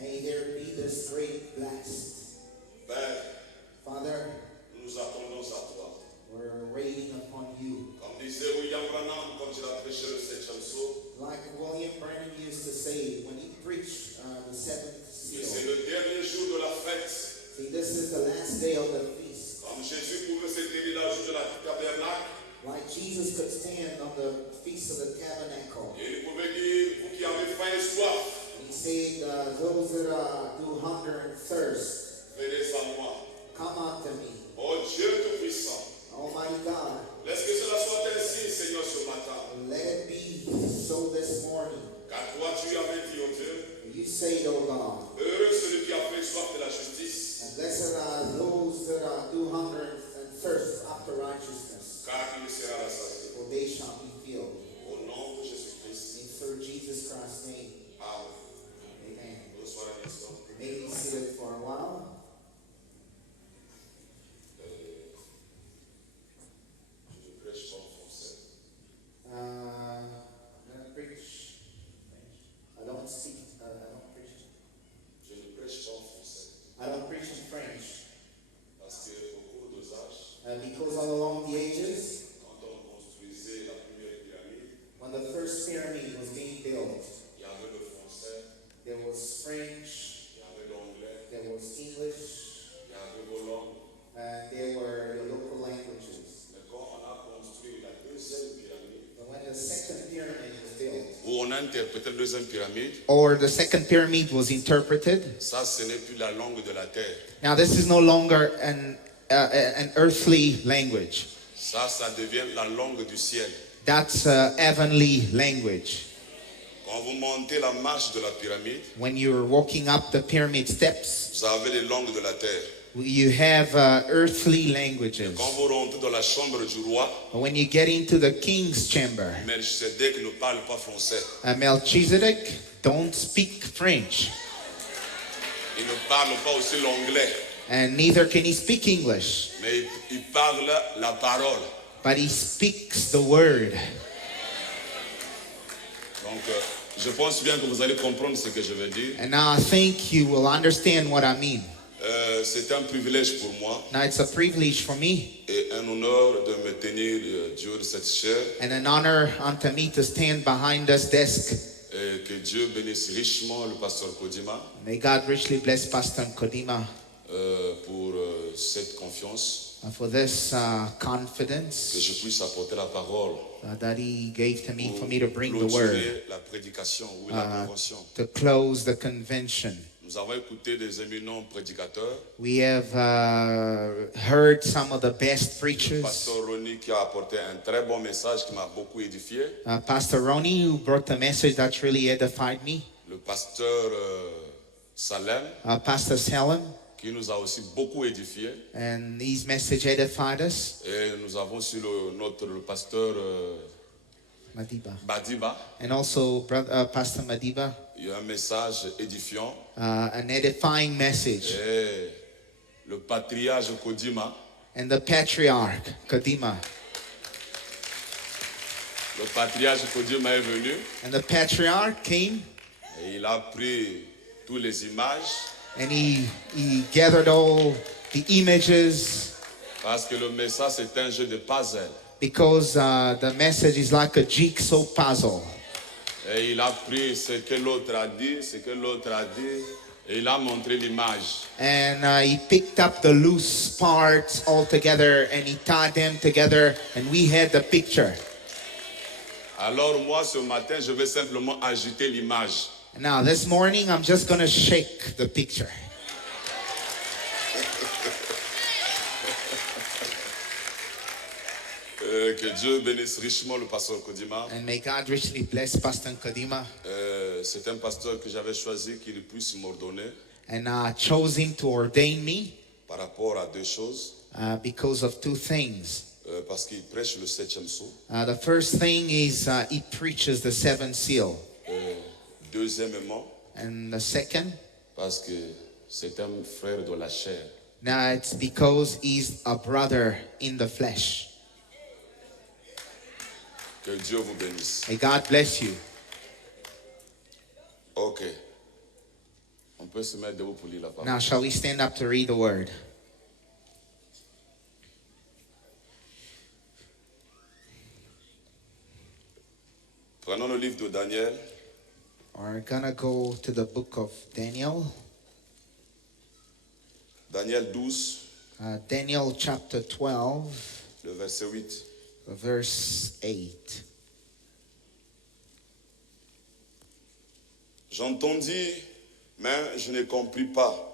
May there be this great blast. Father, we're waiting upon you. Like William Branham used to say when he preached the seventh seal. See, this is the last day of the feast. Like Jesus could stand on the feast of the tabernacle. He said, those that do hunger and thirst, come unto me. Almighty God, let it be so this morning. You say, O God, and blessed are those that do hunger and thirst after righteousness, for they shall be filled. In through Jesus Christ's name. Amen. May be seated for a while. I don't preach in French. Because all along the ages, when the first pyramid was being built, there was French, there was English, and there were the local languages. But when the second pyramid was built, où on a interprété la deuxième pyramide, or the second pyramid was interpreted, ça ce n'est plus la langue de la terre. now this is no longer an earthly language. Ça devient la langue du ciel. That's a heavenly language. Quand vous montez la marche de la pyramide, When you're walking up the pyramid steps, vous avez les langues de la terre. you have earthly languages. Quand vous rentrez dans la chambre du roi, But when you get into the king's chamber, Melchizedek ne parle pas français. Melchizedek don't speak French, Il ne parle pas aussi l'anglais, and neither can he speak English, mais il parle la parole. but he speaks the word. Donc, je pense bien que vous allez comprendre ce que je veux dire. And now I think you will understand what I mean. C'est un privilège pour moi Now it's a privilege for me et un honneur de me tenir du haut de cette chaire. and an honor unto me to stand behind this desk. Et que Dieu bénisse richement le pasteur Kodima May God richly bless Pastor Kodima pour cette confiance, for this que confidence je puisse apporter la parole that he gave to me for me to bring the clôturer word, la prédication ou la convention. to close the convention. Nous avons écouté des éminents prédicateurs. We have heard some of the best preachers. Pasteur Ronnie qui a apporté un très bon message qui m'a beaucoup édifié. Pastor Ronnie, who brought a message that really edified me. Le pasteur Salem Pastor Salem, qui nous a aussi beaucoup édifié. and his message edified us. Et nous avons aussi le pasteur Madiba. Badiba. And also Pastor Madiba, Il y a un message édifiant. an edifying message. Et le patriarche Kodima, And the patriarch, Kodima. le patriarche Kodima est venu And the patriarch came et il a pris toutes les images and he gathered all the images, parce que le message c'est un jeu de puzzle. because the message is like a jigsaw puzzle. Et il a pris ce que l'autre a dit, ce que l'autre a dit, et il a montré l'image. And he picked up the loose parts all together and he tied them together, and we had the picture. Alors moi ce matin je vais simplement ajouter l'image. Now this morning I'm just going to shake the picture. Que Dieu bénisse richement le pasteur Kodima. And may God richly bless Pastor Kodima. C'est un pasteur que j'avais choisi qu'il puisse m'ordonner And chose him to ordain me par rapport à deux choses. because of two things. Parce qu'il prêche le 7e sceau. The first thing is he preaches the seventh seal. Deuxièmement, And the second, parce que c'est un frère de la chair. now it's because he's a brother in the flesh. Que Dieu vous bénisse. May God bless you. Ok. On peut se mettre debout pour lire la parole. Now, shall we stand up to read the word? Prenons le livre de Daniel. We're gonna go to the book of Daniel. Daniel 12, Daniel chapter 12, le verset 8. verse 8. J'entendis, mais je ne compris pas.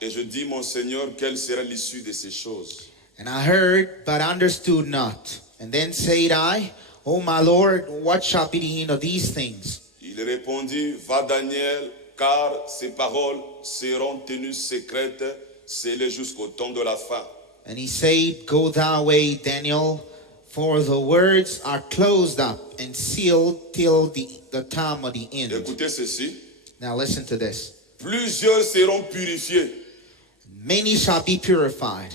Et je dis, mon Seigneur, quelle sera l'issue de ces choses? And I heard, but understood not. And then said I, O my Lord, what shall be the end of these things? Il répondit, va Daniel, car ces paroles seront tenues secrètes, scellées jusqu'au temps de la fin. And he said, go thou away, Daniel, for the words are closed up and sealed till the time of the end. Écoutez ceci. Now listen to this. Plusieurs seront purifiés, Many shall be purified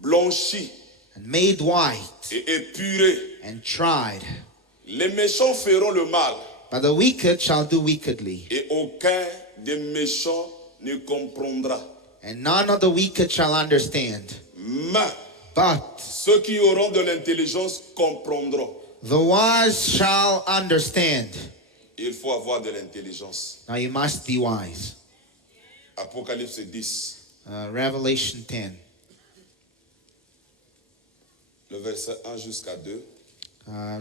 blanchis and made white et épurés. and tried. Les méchants feront le mal, But the wicked shall do wickedly, et aucun des méchants ne comprendra. and none of the wicked shall understand. Mais But ceux qui auront de l'intelligence comprendront. the wise shall understand. Il faut avoir de l'intelligence. Now you must be wise. Apocalypse 10, Revelation 10, le verset 1 jusqu'à 2.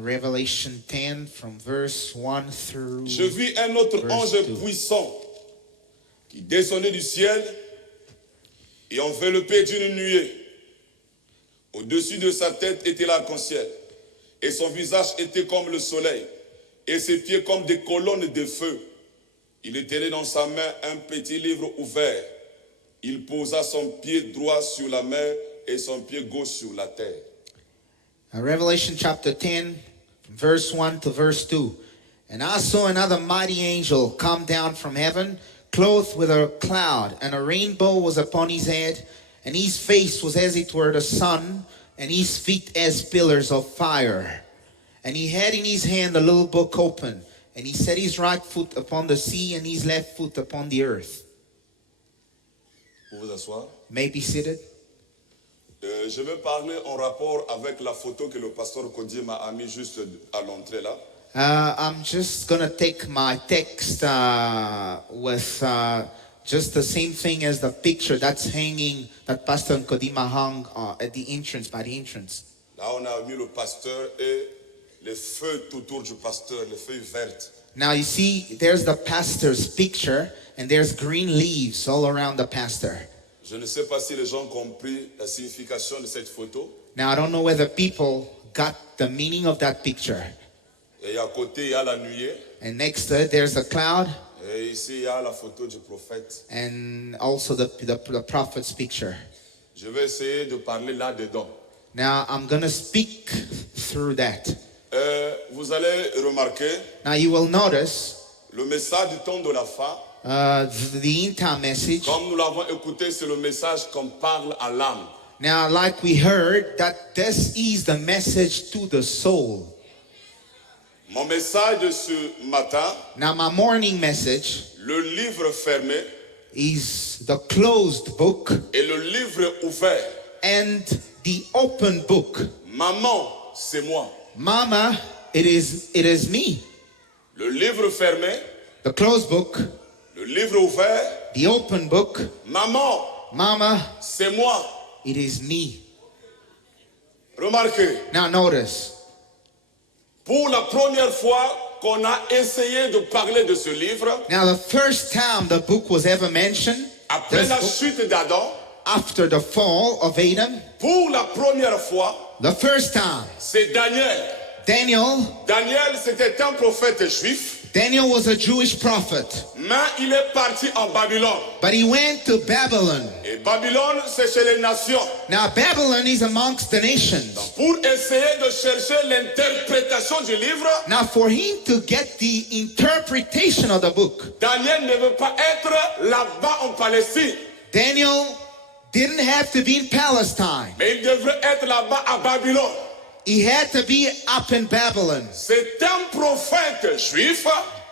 Revelation 10 from verse 1 through. Je vis un autre Verse ange 2. puissant qui descendait du ciel et enveloppé d'une nuée. Au-dessus de sa tête était l'arc-en-ciel, et son visage était comme le soleil, et ses pieds comme des colonnes de feu. Il tenait dans sa main un petit livre ouvert. Il posa son pied droit sur la mer et son pied gauche sur la terre. Revelation chapter 10, from verse 1 to verse 2. And I saw another mighty angel come down from heaven, clothed with a cloud, and a rainbow was upon his head, and his face was as it were the sun, and his feet as pillars of fire. And he had in his hand a little book open, and he set his right foot upon the sea and his left foot upon the earth. Vous vous asseoir. May be seated. Je vais parler en rapport avec la photo que le pasteur Cody m'a mis juste à l'entrée là. I'm just going to take my text with just the same thing as the picture that's hanging, that Pastor Kodima hung at the entrance, by the entrance. Là, on a mis le pasteur et les feuilles tout autour du pasteur, les feuilles vertes. Now you see, there's the pastor's picture, and there's green leaves all around the pastor. Je ne sais pas si les gens ont compris la signification de cette photo. Now I don't know whether people got the meaning of that picture. Et à côté, il y a la nuée. And next to it, there's a cloud, Et ici, il y a la photo du prophète. and also the prophet's picture. Je vais essayer de parler là-dedans. Now I'm going to speak through that. Vous allez remarquer Now you will notice le message du temps de la fin. the end time message. Comme nous l'avons écouté, c'est le message qu'on parle à l'âme. Now, like we heard, that this is the message to the soul. Mon message de ce matin, Now, my morning message le livre fermé is the closed book et le livre ouvert. and the open book. Maman, c'est moi. Mama, it is me. Le livre fermé, The closed book, le livre ouvert. the open book. Maman, Mama, c'est moi. it is me. Remarquez, Now, notice, pour la première fois qu'on a essayé de parler de ce livre, now the first time the book was ever mentioned, après this la book, chute d'Adam, after the fall of Adam, pour la première fois, the first time, c'est Daniel. Daniel C'était un prophète juif, was a Jewish prophet, mais il est parti en Babylone. but he went to Babylon. Et Babylone, c'est chez les nations. Now Babylon is amongst the nations. Pour essayer de chercher l'interprétation du livre, Now for him to get the interpretation of the book, Daniel ne veut pas être là-bas en Palestine, Daniel didn't have to be in Palestine. mais il devrait être là-bas à Babylone. He had to be up in Babylon. C'est un prophète juif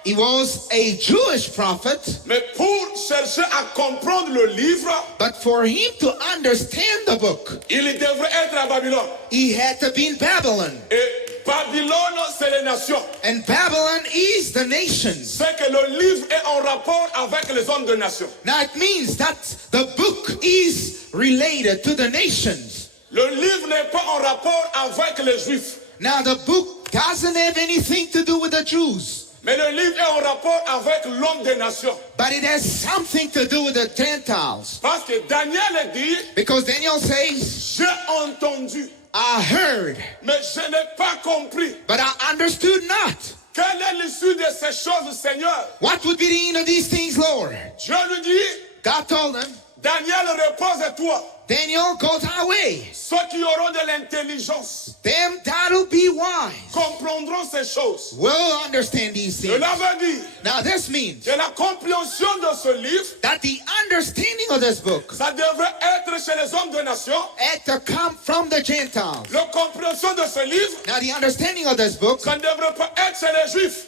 He was a Jewish prophet. Mais pour chercher à comprendre le livre, But for him to understand the book, il devrait être à Babylone. he had to be in Babylon. Et Babylone, c'est les nations. And Babylon is the nations. C'est que le livre est en rapport avec les hommes de nation. Now it means that the book is related to the nations. Le livre n'est pas en rapport avec les Juifs. Now the book doesn't have anything to do with the Jews. Mais le livre est en rapport avec l'homme des nations. But it has something to do with the Gentiles. Parce que Daniel dit, Because Daniel says, j'ai entendu, I heard, mais je n'ai pas compris. but I understood not. Quelle est l'issue de ces choses, Seigneur? What would be the end of these things, Lord? Dieu lui dit, God told him, Daniel, repose-toi. Daniel, go thy way. Ceux qui auront de l'intelligence Them that'll be wise comprendront ces choses. will understand these things. Cela veut dire Now this means que la compréhension de ce livre, that the understanding of this book ça devrait être chez les hommes de nation. had to come from the Gentiles. La compréhension de ce livre, Now the understanding of this book ça ne devrait pas être chez les Juifs.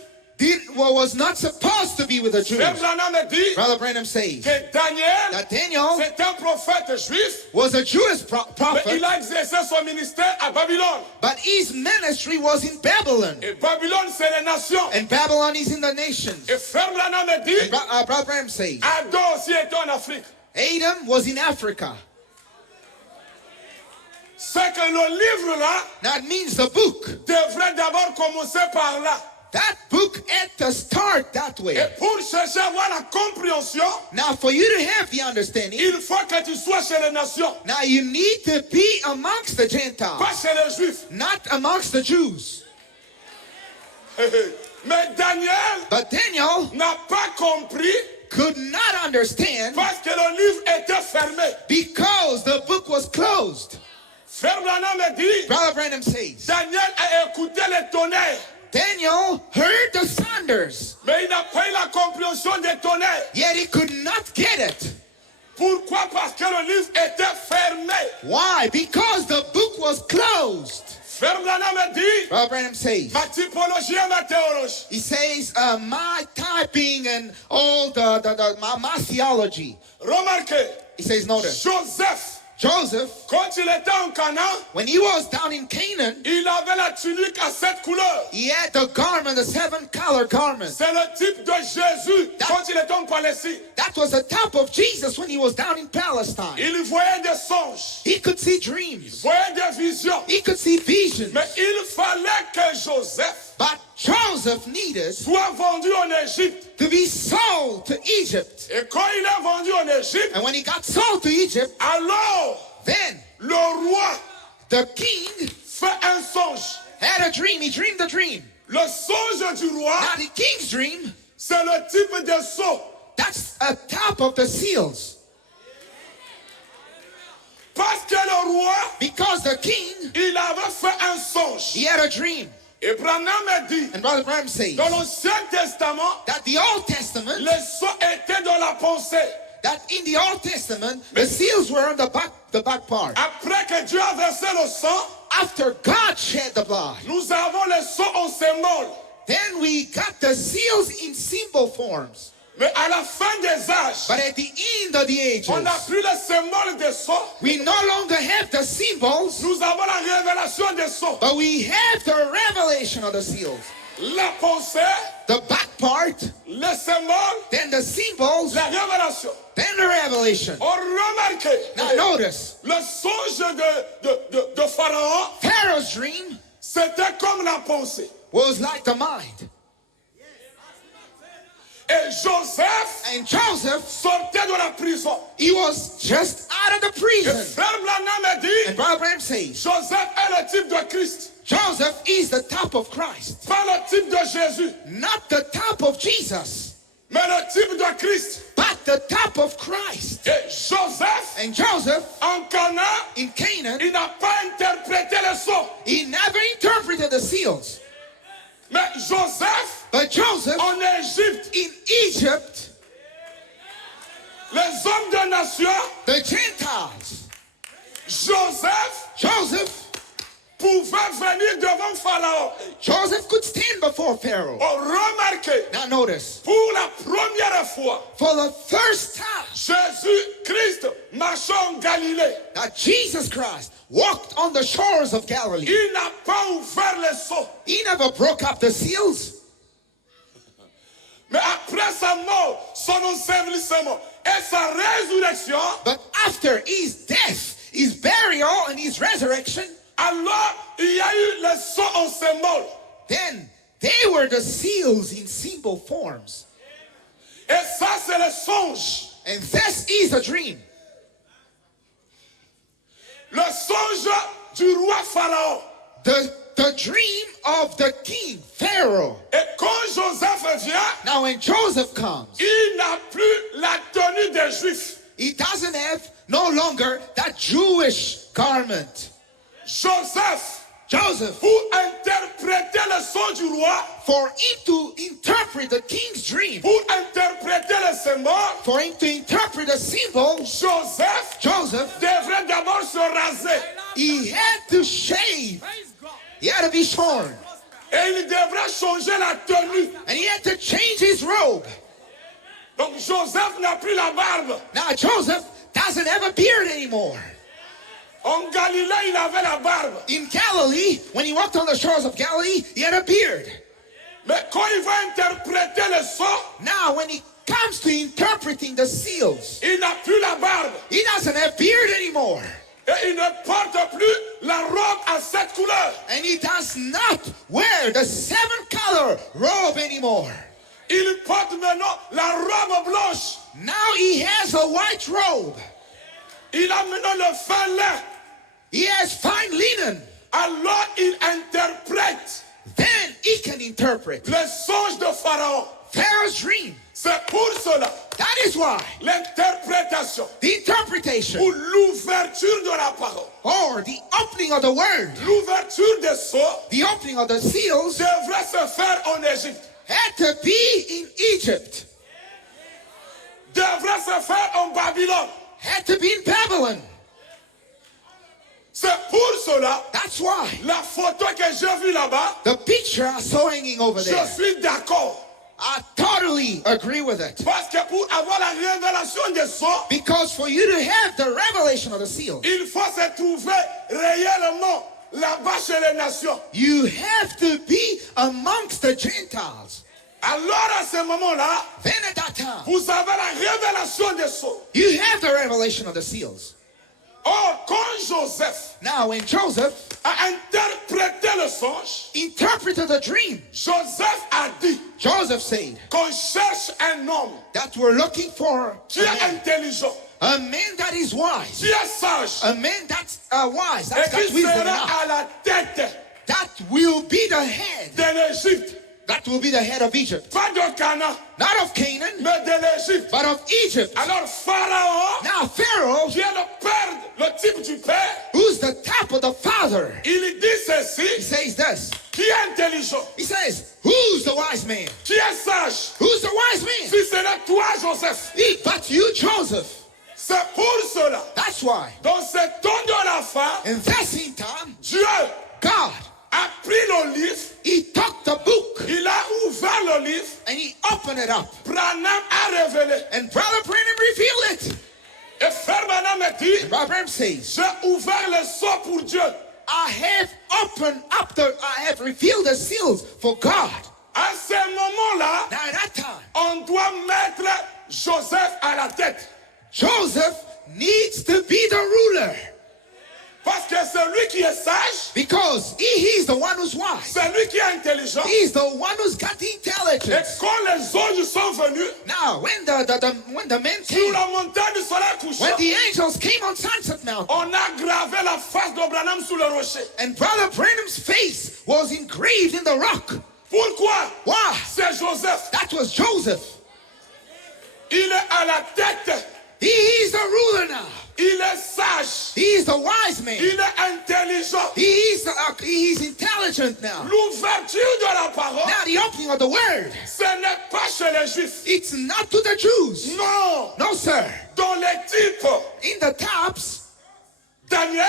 was not supposed to be with the Jews. Frère Branham dit Brother Branham says que Daniel, that Daniel c'est un prophète juif, was a Jewish mais prophet, il a exercé son ministère à Babylone. but his ministry was in Babylon. Et Babylone, c'est les nations. And Babylon is in the nations. Et Frère Branham dit, Brother Branham says Adam aussi était en Afrique. Adam was in Africa. C'est que le livre là That means the book. devrait d'abord commencer par là. That book had to start that way. Et pour chercher à avoir la compréhension, Now for you to have the understanding, il faut que tu sois chez les nations, now you need to be amongst the Gentiles, pas chez les Juifs. not amongst the Jews. Mais Daniel But Daniel n'a pas compris could not understand parce que le livre était fermé. because the book was closed. Frère Branham dit, Brother Branham says Daniel a écouté les tonnerres, Daniel heard the thunders, mais il n'a pas eu la compréhension des tonnerres. yet he could not get it. Pourquoi? Parce que le livre était fermé. Why? Because the book was closed. Frère Branham dit, Brother Branham says, ma typologie et ma théologie. he says, my typing and all my theology. Remarquez, He says, notice, Joseph, quand il était en Canaan, when he was down in Canaan, il avait la tunique à 7 couleurs. he had the garment, the 7-color garment. C'est le type de Jésus quand il était en Palestine. That was the type of Jesus when he was down in Palestine. Il voyait des songes, He could see dreams. voyait des visions. He could see visions. Mais il fallait que Joseph But Joseph needed soit vendu en Égypte. to be sold to Egypt. Et quand il est vendu en Égypte, And when he got sold to Egypt, alors then le roi the king fait un songe. had a dream. He dreamed a dream. Le songe du roi, Now the king's dream, c'est le type de sceau. that's a top of the seals. Parce que le roi, Because the king, il avait fait un songe. he had a dream. Et Branham dit, And Brother Branham says dans l'Ancien Testament, that the Old Testament, les sceaux étaient dans la pensée. that in the Old Testament, the seals were on the back part. Après que Dieu a versé le sang, After God shed the blood, nous avons les sceaux en symbole. then we got the seals in symbol forms. Mais à la fin des âges, But at the end of the ages, on n'a plus le symbole des sceaux. we no longer have the symbols, Nous avons la révélation des sceaux. but we have the revelation of the seals. La pensée, The back part, les symboles, then the symbols, la révélation. then the revelation. On remarque Now notice, le songe de Pharaon, Pharaoh's dream c'était comme la pensée. was like the mind. Et Joseph And Joseph, sortait de la prison. he was just out of the Et prison. Frère Branham dit, And Brother Branham says, Joseph est le type de Christ, Joseph is the top of Christ, pas le type de Jésus, not the top of Jesus, mais le type de Christ. but the top of Christ. Et Joseph, And Joseph en Canaan, in Canaan, il n'a pas interprété les sceaux. he never interpreted the seals. Mais Joseph, But Joseph en Égypte, in Egypt, les hommes de nation, the Gentiles, Joseph, Joseph pouvait venir devant Pharaon. Joseph could stand before Pharaoh. Oh, remarquez, Now notice, pour la première fois, for the first time, Jésus-Christ marchait en Galilée. that Jesus Christ walked on the shores of Galilee. Il n'a pas ouvert les sceaux. He never broke up the seals. Mais après sa mort, son ensevelissement et sa résurrection, But after his death, his burial, and his resurrection, alors il y a eu les sceaux en symbole. then they were the seals in symbol forms. Et ça, c'est le songe. And this is a dream. Le songe du roi Pharaon. The dream of the king, Pharaoh. Et quand Joseph vient, Now when Joseph comes, il n'a plus la tenue des Juifs. he doesn't have no longer that Jewish garment. Joseph, Joseph, pour interpréter le son du roi, for him to interpret the king's dream, pour interpréter le symbole, for him to interpret the symbol, Joseph Joseph, devrait d'abord se raser. he had to shave. He had to be shorn. Et il devrait changer la tenue. And he had to change his robe. Donc Joseph n'a plus la barbe. Now Joseph doesn't have a beard anymore. En Galilée, il avait la barbe. In Galilee, when he walked on the shores of Galilee, he had a beard. Mais quand il va interpréter le son, Now when he comes to interpreting the seals, il n'a plus la barbe. he doesn't have beard anymore. Et il ne porte plus la robe à 7 couleurs. And he does not wear the 7-color robe anymore. Il porte maintenant la robe blanche. Now he has a white robe. Il a maintenant le fin lin. He has fine linen. Alors il interprète Then he can interpret le songe de Pharaon. Pharaoh's dream. C'est pour cela That is why l'interprétation the interpretation ou l'ouverture de la parole, or the opening of the word, l'ouverture des sceaux the opening of the seals devrait se faire en Égypte, had to be in Egypt, devrait se faire en Babylone. had to be in Babylon. C'est pour cela That's why la photo que j'ai vue là-bas, the picture I saw hanging over je there, suis d'accord. I totally agree with it. Parce que pour avoir la révélation des sceaux, Because for you to have the revelation of the seal, il faut se trouver réellement là-bas chez les nations. you have to be amongst the Gentiles. Alors à ce moment-là, Then at that time, vous avez la révélation des sceaux. you have the revelation of the seals. Or, quand Joseph Now when Joseph a interprété le songe, interpreted the dream, Joseph a dit Joseph said qu'on cherche un homme that we're looking for qui est intelligent, a man that is wise, qui est sage, a man that's wise, et that's got qui wisdom sera enough, à la tête that will be the head, de l'Égypte. that will be the head of Egypt. Pas de Cana, Not of Canaan, mais de l'Égypte. but of Egypt. Alors Pharaon, Now Pharaoh, qui est le père, le type du père, who's the top of the father, il dit he ceci, says this. qui est intelligent, He says, who's the wise man? qui est sage, Who's the wise man? si ce n'est toi Joseph. But you, Joseph. C'est pour cela, That's why. dans ce temps de la fin, In that same time, Dieu God, a pris le livre, he took the book il a ouvert le livre, and he opened it up. Branham a révélé. And Brother Branham revealed it. Et Frère Branham me dit, And Brother Branham says, j'ai ouvert le sceau pour Dieu. I have revealed the seals for God. À ce moment-là, Now at that time, on doit mettre Joseph à la tête. Joseph needs to be the ruler. Parce que c'est lui qui est sage, Because he's the one who's wise. c'est lui qui est intelligent. He's the one who's got the Et intelligence. quand les anges sont venus Now, when the men sur came, la montagne du soleil couchant, when the angels came on Sunset Mountain, on a gravé la face de Branham sous le rocher. and Brother Branham's face was engraved in the rock. Pourquoi? Why? C'est Joseph. That was Joseph. Il est à la tête. He's the ruler now. Il est sage. He's the wise man. Il est intelligent. He's intelligent now. L'ouverture de la parole, Now the opening of the word, ce n'est pas chez les Juifs. it's not to the Jews. Non. No, sir. Dans les types, In the tops, Daniel,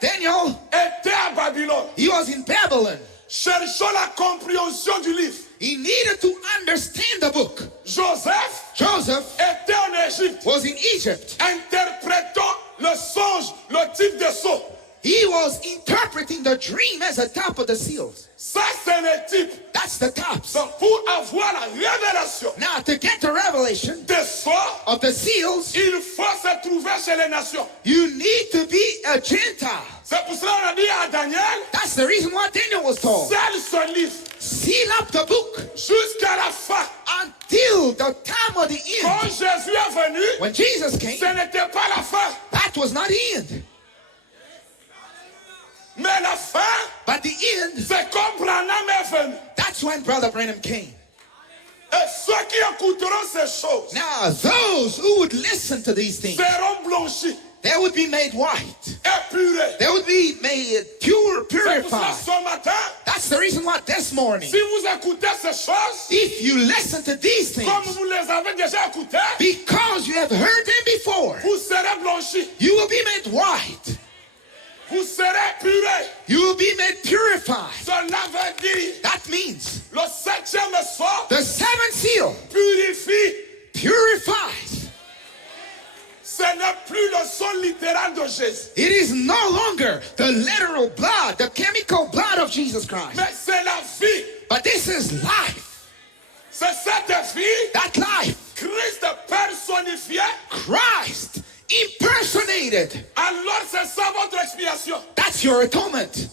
Daniel, était à Babylone, he was in Babylon. cherchant la compréhension du livre. He needed to understand the book. Joseph Joseph était en Égypte, was in Egypt. interprétant le songe, le type de sceau. He was interpreting the dream as a top of the seals. Ça, c'est le type. That's the tops. Donc, pour avoir la révélation Now, to get the revelation des sceaux, of the seals, il faut se trouver chez les nations. you need to be a Gentile. C'est pour cela qu'on a dit à Daniel, That's the reason why Daniel was told, scelle ce livre seal up the book jusqu'à la fin. until the time of the Quand end. Jésus est venu, When Jesus came, ce n'était pas la fin, that was not the end. mais la fin, But the end, c'est quand Branham est venu. that's when Brother Branham came. Et ceux qui écouteront ces choses Now, those who would listen to these things, seront blanchis, they would be made white. épurés. They would be made pure, C'est pour cela purified. ce matin, That's the reason why this morning, si vous écoutez ces choses, if you listen to these things, comme vous les avez déjà écoutées, because you have heard them before, vous serez blanchis, you will be made white. vous serez épurés. You will be made purified. Cela veut dire, That means le septième sceau the seventh seal purifie. purifies. Ce n'est plus le sang littéral de Jésus, It is no longer the literal blood, the chemical blood of Jesus Christ. mais c'est la vie. But this is life. C'est cette vie, That life, Christ personnifié. Christ impersonated. Alors c'est ça votre expiation. That's your atonement.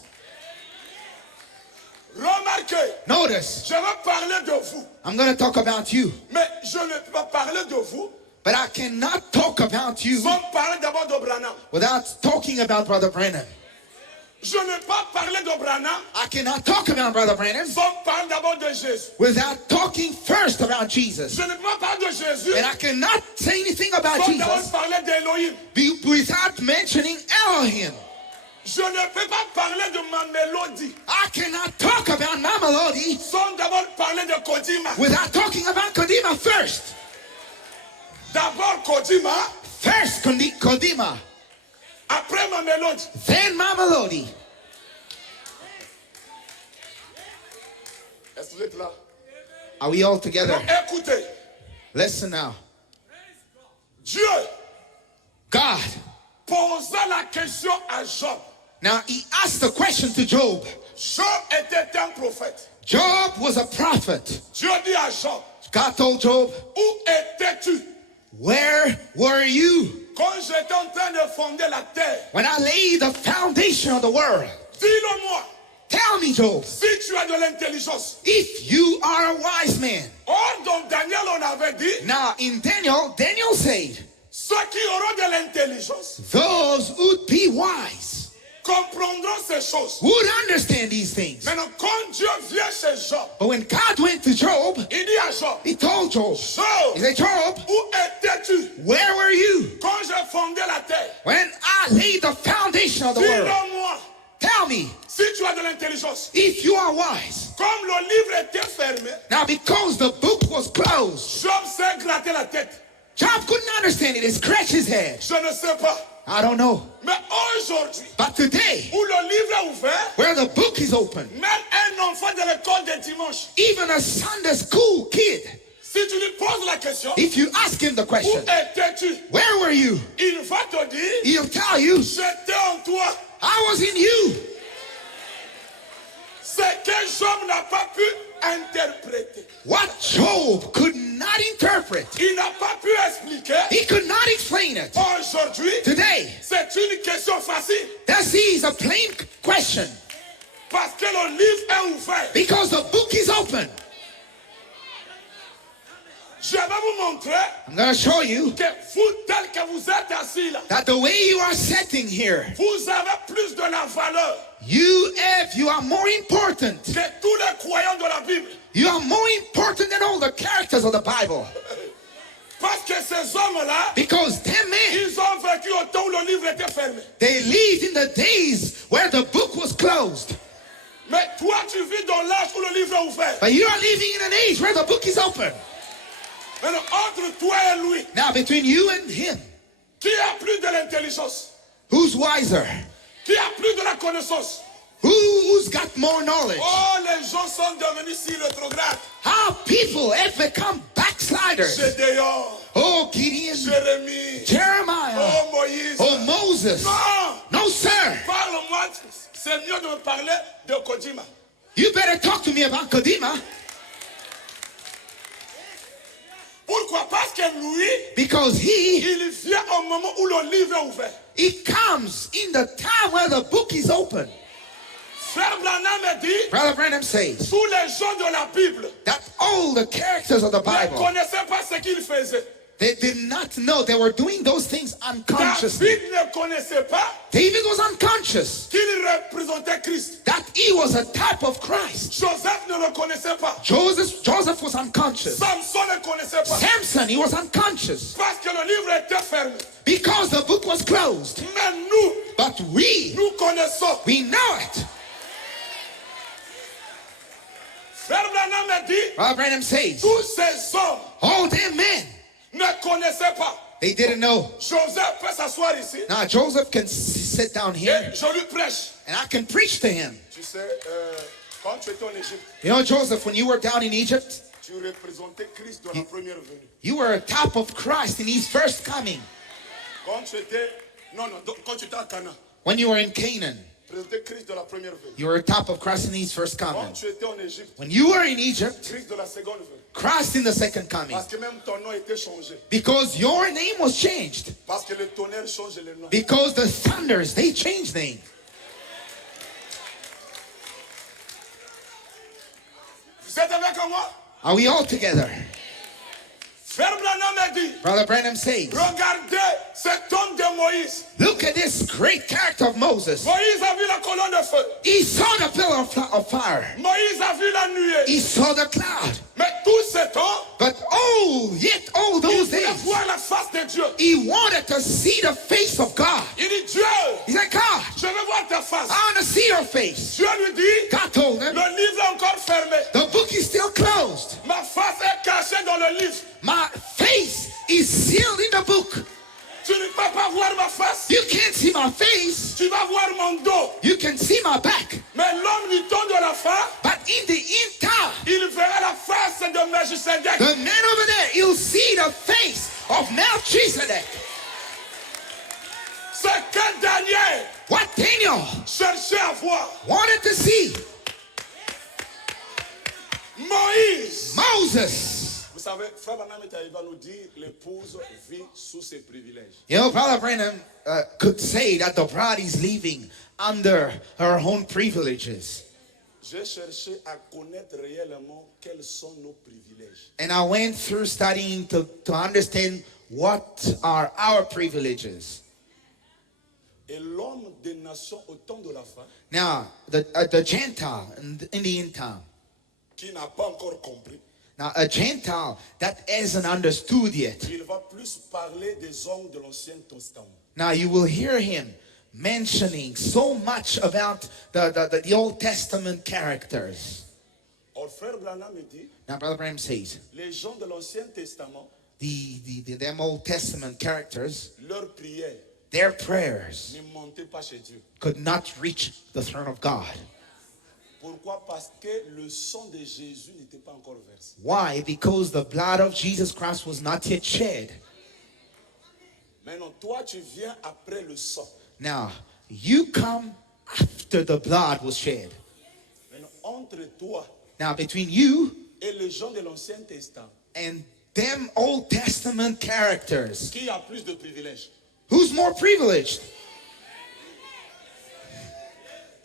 Remarquez, Notice, je vais parler de vous, I'm going to talk about you, mais je ne peux pas parler de vous but I cannot talk about you sans parler d'abord de Branham. without talking about Brother Branham. Je ne peux pas parler de Branham I cannot talk about Brother Branham sans parler d'abord de Jésus. without talking first about Jesus. Je ne peux pas parler de Jésus And I cannot say anything about sans d'abord Jesus parler d'Élohim. without mentioning Elohim. Je ne peux pas parler de ma mélodie I cannot talk about my melody sans d'abord parler de Kodima. without talking about Kodima first. D'abord Kodima, First Kodima, après ma mélodie. then my melody. Est-ce que vous êtes là? Are we all together? Donc, écoutez, Listen now. Dieu God, posa la question à Job. now he asked the question to Job. Job était un prophète. Job was a prophet. Dieu dit à Job, God told Job, où étais-tu where were you quand j'étais en train de fonder la terre? when I laid the foundation of the world? Dis-le-moi, Tell me, Job, si tu as de l'intelligence. if you are a wise man. Or, dans Daniel, on avait dit, Now, in Daniel said, ceux qui auront de l'intelligence those who'd be wise comprendront ces choses. would understand these things. Maintenant, quand Dieu vient chez Job, But when God went to Job, il dit à Job, he told Job, Job, he said, Job, où étais-tu where were you quand j'ai fondé la terre? when I laid the foundation of the world? Dis-le-moi, Tell me, si tu as de l'intelligence. if you are wise. Comme le livre était fermé, Now, because the book was closed, Job s'est gratté la tête. Job couldn't understand it. He scratched his head. Je ne sais pas. I don't know. Mais aujourd'hui, But today, où le livre est ouvert, where the book is open, même un enfant de l'école de dimanche, even a Sunday school kid, si tu lui poses la question, if you ask him the où question, étais-tu? where were you? Il va te dire, He'll tell you, j'étais en toi. I was in you. C'est que Job n'a pas pu interpréter. What Job could not interpret, Il n'a pas pu expliquer. he could not explain it. Aujourd'hui, Today, c'est une question facile. this is a plain question Parce que le livre est ouvert. because the book is open. Je vais vous montrer I'm going to show you que vous, tel que vous êtes assis là, that the way you are sitting here, vous avez plus de la valeur you are more important. que tous les croyants de la Bible. You are more important than all the characters of the Bible. Parce que ces hommes-là, Because them men, ils ont vécu au temps où le livre était fermé. they lived in the days where the book was closed. Mais toi, tu vis dans l'âge où le livre est ouvert. But you are living in an age where the book is open. Maintenant, entre toi et lui, Now, between you and him, qui a plus de l'intelligence? who's wiser? Qui a plus de la connaissance? Who's got more knowledge? Oh, les gens sont devenus si rétrogrades. How people have become backsliders. Gédéon. Oh, Gideon. Jérémie. Jeremiah. Oh, Moïse. Oh, Moses. Non. No, sir. Parle-moi. C'est mieux de me parler de Kodima. You better talk to me about Kodima. Pourquoi? Parce que lui, Because il vient au moment où le livre est ouvert. he comes in the time where the book is open. Frère Branham me dit, Brother Branham says tous les gens de la Bible that all the characters of the ne Bible, connaissaient pas ce qu'il faisait. they did not know. They were doing those things unconsciously. David ne connaissait pas David was unconscious qu'il représentait Christ. that he was a type of Christ. Joseph ne le connaissait pas. Joseph was unconscious. Samson ne connaissait pas. Samson, he was unconscious Parce que le livre était fermé. because the book was closed. Mais nous, But nous connaissons. we know it. Frère Branham me dit, Brother Branham says, tous ces hommes all them men, ne connaissaient pas. they didn't know. Joseph peut s'asseoir ici Now Joseph can sit down here et je lui prêche. and I can preach to him. Tu sais, quand tu étais en Égypte, You know, Joseph, when you were down in Egypt, tu représentais Christ dans la première venue. you were a type of Christ in his first coming. Quand tu étais, quand tu étais à Cana, When you were in Canaan, tu représentais Christ de la première venue. you were a type of Christ in his first Quand coming. tu étais en Égypte, When you were in Egypt, Christ de la seconde venue. Christ in the second coming. Parce que même ton nom était changé. Because your name was changed. Parce que le tonnerre change le nom. Because the thunders, they changed name. Vous êtes avec moi? Are we all together? Frère Branham me dit, Brother Branham says, regardez cet homme de Moïse. look at this great character of Moses. Moïse a vu la colonne de feu. He saw the pillar of fire. Moïse a vu la nuée. He saw the cloud. Mais tout ce temps, But yet all il those voulait days, voir la face de Dieu. he wanted to see the face of God. Il dit, Dieu, He's like, God, je veux voir ta face. I want to see your face. Dieu lui dit, God told him, le livre est encore fermé. the book is still closed. Ma face est cachée dans le livre. My face is sealed in the book. Tu ne peux pas voir ma face. You can't see my face. Tu vas voir mon dos. You can see my back. Mais l'homme du temps de la fin, But in the end time, il verra la face de Melchisedec. the man over there, he'll see the face of Melchizedek. Ce que Daniel What Daniel cherchait à voir. wanted to see, Moïse. Moses. Vous savez, Frère Branham est arrivé à nous dire, l'épouse vit sous ses privilèges. You know, Brother Branham could say that the bride is living under her own privileges. J'ai cherché à connaître réellement quels sont nos privilèges. And I went through studying to understand what are our privileges. Et l'homme des nations au temps de la fin, Now, the Gentile in the end time. qui n'a pas encore compris, Now, a Gentile that hasn't understood yet. il va plus parler des hommes de l'Ancien Testament. Now, you will hear him mentioning so much about the Old Testament characters. Or, Frère Branham dit, Now, Brother Branham says, les gens de l'Ancien Testament, them Old Testament characters, leurs prières their prayers ne montaient pas chez Dieu. could not reach the throne of God. Pourquoi? Parce que le sang de Jésus n'était pas encore versé. Why? Because the blood of Jesus Christ was not yet shed. Maintenant, toi, tu viens après le sang. Now, you come after the blood was shed. Maintenant, entre toi Now, between you et les gens de l'Ancien Testament, and them Old Testament characters, qui a plus de privilèges? who's more privileged?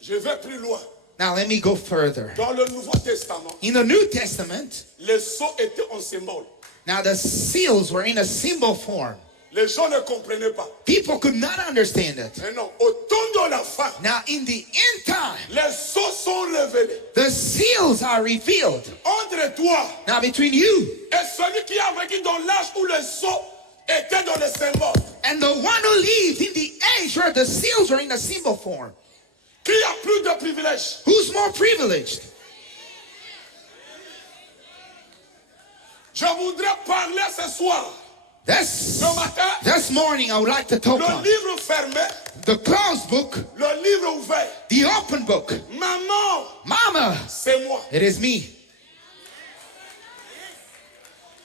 Je vais plus loin. Now, let me go further. Dans le Nouveau Testament, In the New Testament, les sceaux étaient en symbole. now the seals were in a symbol form. Les gens ne comprenaient pas. People could not understand it. Mais non, au temps de la fin, Now, in the end time, les sceaux sont révélés. the seals are revealed. Entre toi Now, between you et celui qui a vécu dans l'âge où les sceaux étaient dans les symboles. and the one who lived in the age where the seals were in a symbol form, Qui a plus de privilèges? who's more privileged? Je voudrais parler ce soir. Ce matin, This morning, I would like to talk le about livre fermé The closed book, le livre ouvert. the open book. Maman, Mama, c'est moi. it is me.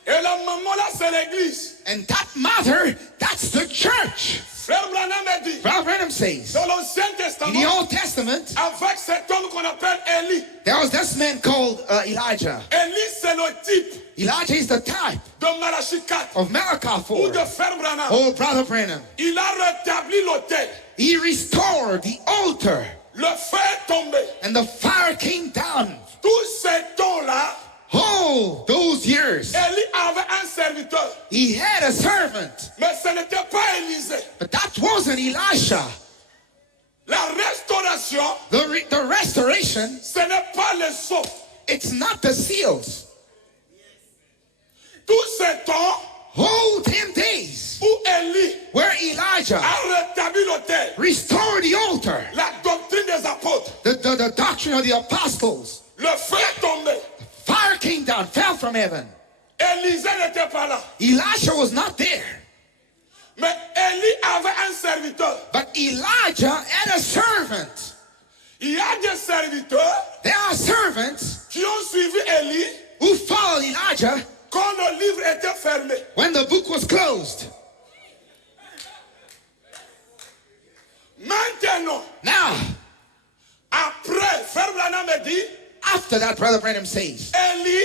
Et la maman là, c'est l'église. And that mother, that's the church. Frère Branham a dit, Brother Branham says, dans l'Ancien in the Testament, Old Testament, avec cet homme qu'on appelle Élie. there was this man called Elijah. Élie, c'est le type Elijah is the type de Malachie 4 of Malachi ou 4. de Frère Branham. Oh, Brother Branham. Il a rétabli l'autel. He restored the altar, Le feu est tombé. and the fire came down. Tous ces temps-là, Oh, those years. Élie avait un serviteur. He had a servant, Mais ce n'était pas Élisée. but that wasn't Elisha. La restauration, The restoration, ce n'est pas les sceaux. it's not the seals. Tous ces temps Whole 10 days où Élie where Elijah a rétabli l'autel, restored the altar, la doctrine des apôtres, the doctrine of the apostles. le feu est tombé. Fire came down, fell from heaven. Élisée n'était pas là. Elisha was not there, Mais Élie avait un serviteur. but Elijah had a servant. Il y a des serviteurs There are servants qui ont suivi Élie who followed Elijah quand le livre était fermé. when the book was closed. Maintenant, Now, après, Frère Branham me dit, after that, Brother Branham says, Élie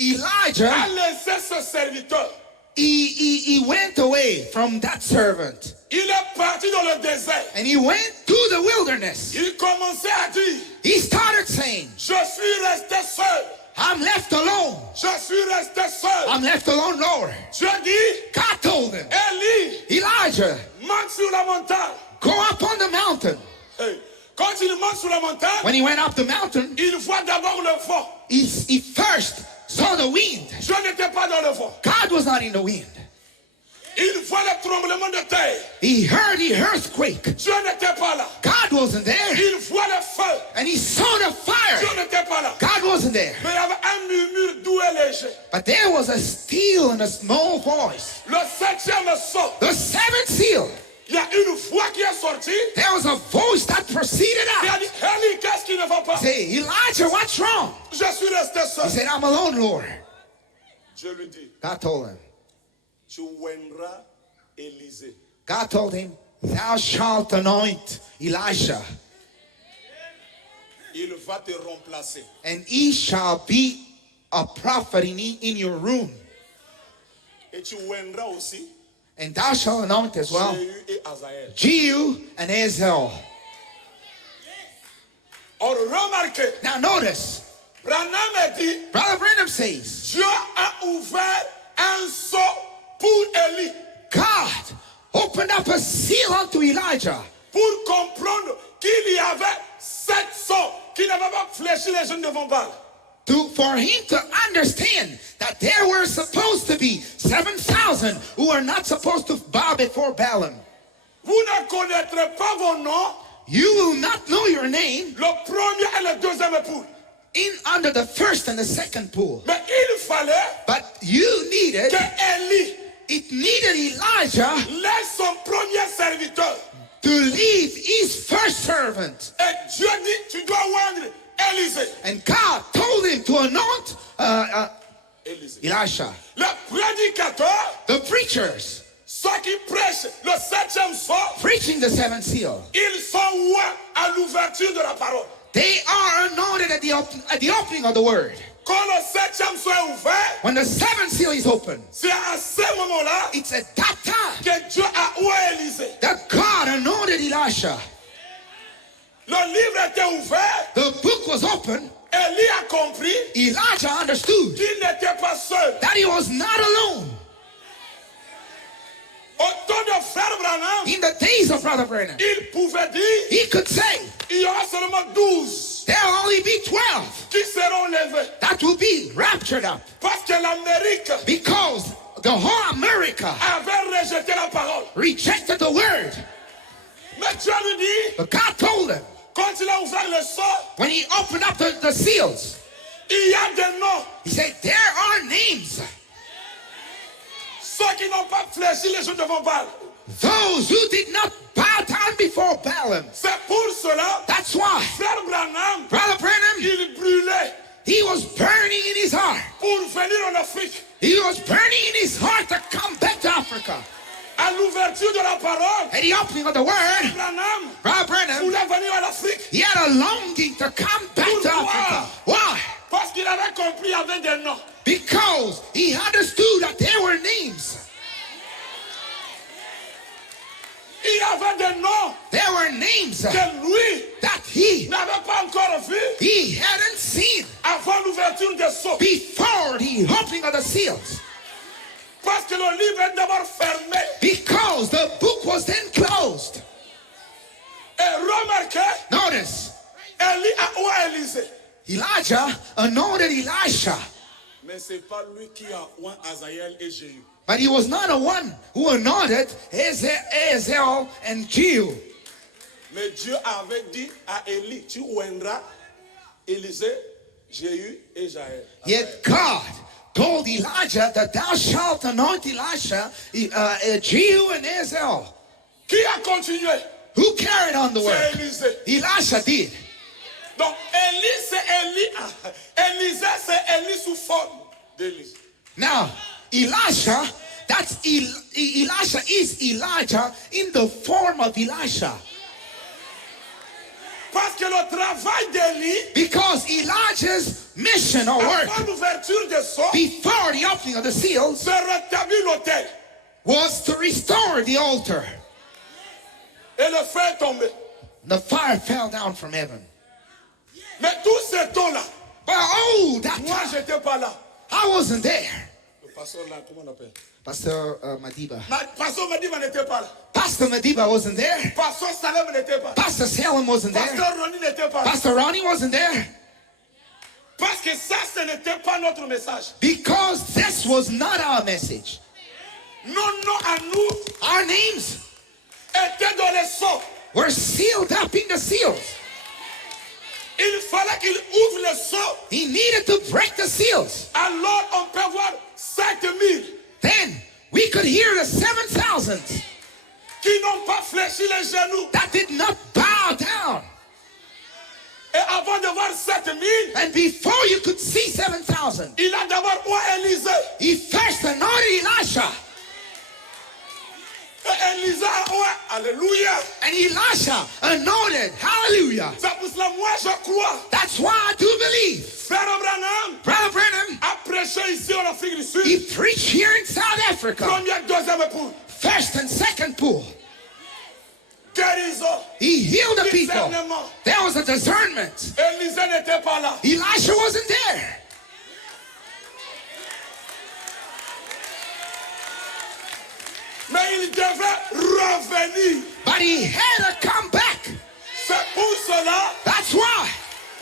Elijah, a laissé ce serviteur. he went away from that servant, Il est parti dans le désert. and he went to the wilderness. Il commençait à dire, He started saying, je suis resté seul. I'm left alone. Je suis resté seul. I'm left alone, Lord. Dieu dit, God told him, Élie, Elijah, monte sur la montagne. go up on the mountain. Hey, quand il monte sur la montagne, When he went up the mountain, il voit d'abord le vent. he first saw the wind. Je n'étais pas dans le vent. God was not in the wind. Il voit le tremblement de terre. He heard the earthquake. Dieu n'était pas là. God wasn't there. Il voit le feu. And he saw the Dieu fire. n'était pas là. God wasn't there. Mais il y avait un murmure doux et léger. But there was a still and a small voice. Le septième saut, The seventh seal. il y a une voix qui est sortie. There was a voice that proceeded Il a out. dit, Élie, qu'est-ce qui ne va pas? Say, Elijah, what's wrong? Je suis resté He seul. said, I'm alone, Lord. Dieu lui dit, God told him. tu oindras Élisée. God told him, thou shalt anoint Elisha, Il va te remplacer. and he shall be a prophet in your room. Et tu oindras aussi And thou shalt anoint as well Jéhu et Azaël. Jehu and Hazael. Or, remarquez, Now notice, Branham a dit, Brother Branham says, Dieu a ouvert un sceau pour Élie, God opened up a seal unto Elijah pour comprendre qu'il y avait 700 qui n'avaient pas fléchi les jeunes devant Baal. for him to understand that there were supposed to be 7,000 who are not supposed to bow before Balaam. Vous ne connaîtrez pas vos noms, You will not know your name le premier et le deuxième époux. under the first and the second pool. Mais il fallait But you needed, que Élie it needed Elijah laisse son premier serviteur. to leave his first servant. Et Dieu dit, tu dois oindre Élisée. And God told him to anoint Élisée. Elisha. Le prédicateur, The preachers ceux qui prêchent le septième sort, preaching the seventh seal, ils sont oints à l'ouverture de la parole. they are anointed at the opening of the word. Quand le septième sort est ouvert, When the seventh seal is open, c'est à ce moment-là it's at that time que Dieu a oint Élisée. that God anointed Elisha. Le livre était ouvert, The book was open. Élie a compris Elijah understood qu'il n'était pas seul. that he was not alone. Au temps de Frère Branham, In the days of Brother Branham, il pouvait dire, he could say, il y aura seulement 12 there'll only be 12 qui seront levés. that will be raptured up, Parce que l'Amérique because the whole America avait rejeté la parole. rejected the word. Mais Dieu lui dit, But God told him, quand il a ouvert le sort, when he opened up the seals, il y a des noms. he said, there are names. Ceux qui n'ont pas fléchi les jeunes devant Baal. Those who did not bow bow down before Balaam. C'est pour cela, That's why Frère Branham, Brother Branham, il brûlait he was burning in his heart. pour venir en Afrique. He was burning in his heart to come back to Africa. À l'ouverture de la parole, At the opening of the word, Branham Brother Branham, voulait venir en Afrique. he had a longing to come back to Africa. Why? Parce qu'il avait compris, il y avait des noms. Because he understood that there were names. Il y avait des noms There were names que lui that he n'avait pas encore vus hadn't seen avant l'ouverture des sceaux. before the opening of the seals. Parce que le livre est d'abord fermé. Because the book was then closed. Et remarquez, Notice, Élie a oint Élisée. Elijah anointed Elisha, Mais c'est pas lui qui a oint Azaël et Jéhu. but he was not the one who anointed Hazael and Jehu. Mais Dieu avait dit à Élie, tu oindras Élisée, Jéhu et Jaël. Yet God told Elijah that thou shalt anoint Elisha, Jehu and Hazael. Qui a continué? Who carried on the C'est word? Élisée. Elisha did. Donc Élie, c'est Élie. Élisée, c'est Élie sous forme d'Élie. Now, Elisha, Elisha is Elijah in the form of Elisha. Parce que le travail d'Élie, Because Elijah's mission or work avant l'ouverture des sceaux, before the opening of the seals c'est rétablir l'autel. was to restore the altar. Et le feu est tombé. The fire fell down from heaven. Mais tout ce temps-là, But oh, that moi, time, j'étais pas là. I wasn't there. Le pasteur là, comment on appelle? Pastor Madiba. Pasteur Madiba n'était pas là. Pastor Madiba wasn't there. Pasteur Salem n'était pas là. Pastor Salem wasn't there. Pasteur Ronnie n'était pas là. Pastor Ronnie wasn't there. Parce que ça, ce n'était pas notre message. Because this was not our message. Nos noms à nous Our names étaient dans les sceaux. were sealed up in the seals. Il fallait qu'il ouvre les sceaux. He needed to break the seals. Alors on peut voir 5000 Then we could hear the 7,000 qui n'ont pas fléchi les genoux. that did not bow down. Et avant de voir 7000, And before you could see 7,000, il a d'abord oint Élisée. he first anointed Elisha. Et Élisée a oint. Alléluia. And Elisha anointed. Hallelujah. C'est pour cela, moi, je crois. That's why I do believe. Frère Branham Brother Branham, a prêché ici en Afrique du Sud. he preached here in South Africa. Première, deuxième poule. First and second pool. Guérison. He healed the people. Discernement. There was a discernment. Élisée n'était pas là. Elisha wasn't there. Mais il devait revenir. But he had to come back. C'est pour cela, That's why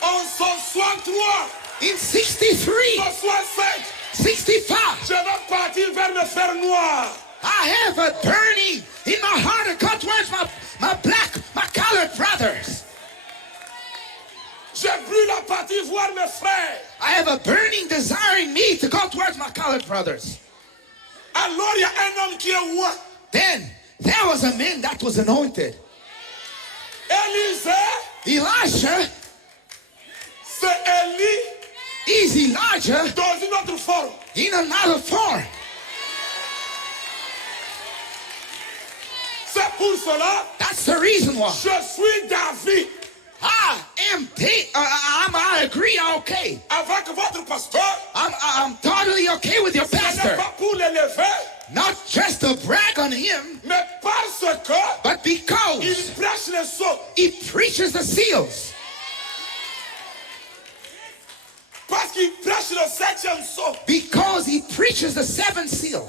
en 63, in 63, 65, 65, je vais partir vers le fer noir. I have a burning in my heart to go towards my black, my colored brothers. J'ai brûlé à partir voir mes frères. I have a burning desire in me to go towards my colored brothers. Alors il y a un homme qui est roi. Then there was a man that was anointed. Élisée, Elisha c'est Élie is Elijah dans une autre forme. in another form. C'est pour cela, That's the reason why je suis David. I agree, okay. Avec votre pasteur, I'm totally okay with your ce n'est pastor. pas pour l'élever, Not just to brag on him, mais parce que but il because prêche les sceaux. he preaches the seals. Parce qu'il prêche le 7e sceau. Because he preaches the seventh seal.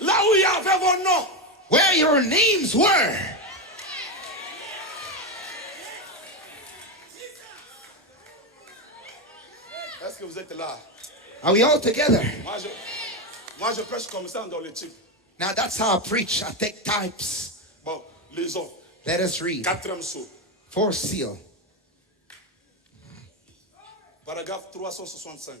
Là où il y avait vos noms, Where your names were. Est-ce que vous êtes là? Are we all together? Moi, je prêche comme ça dans le type. Now that's how I preach. I take types. Bon, lisons. Let us read. 4e sceau. Fourth seal. Paragraphe 365.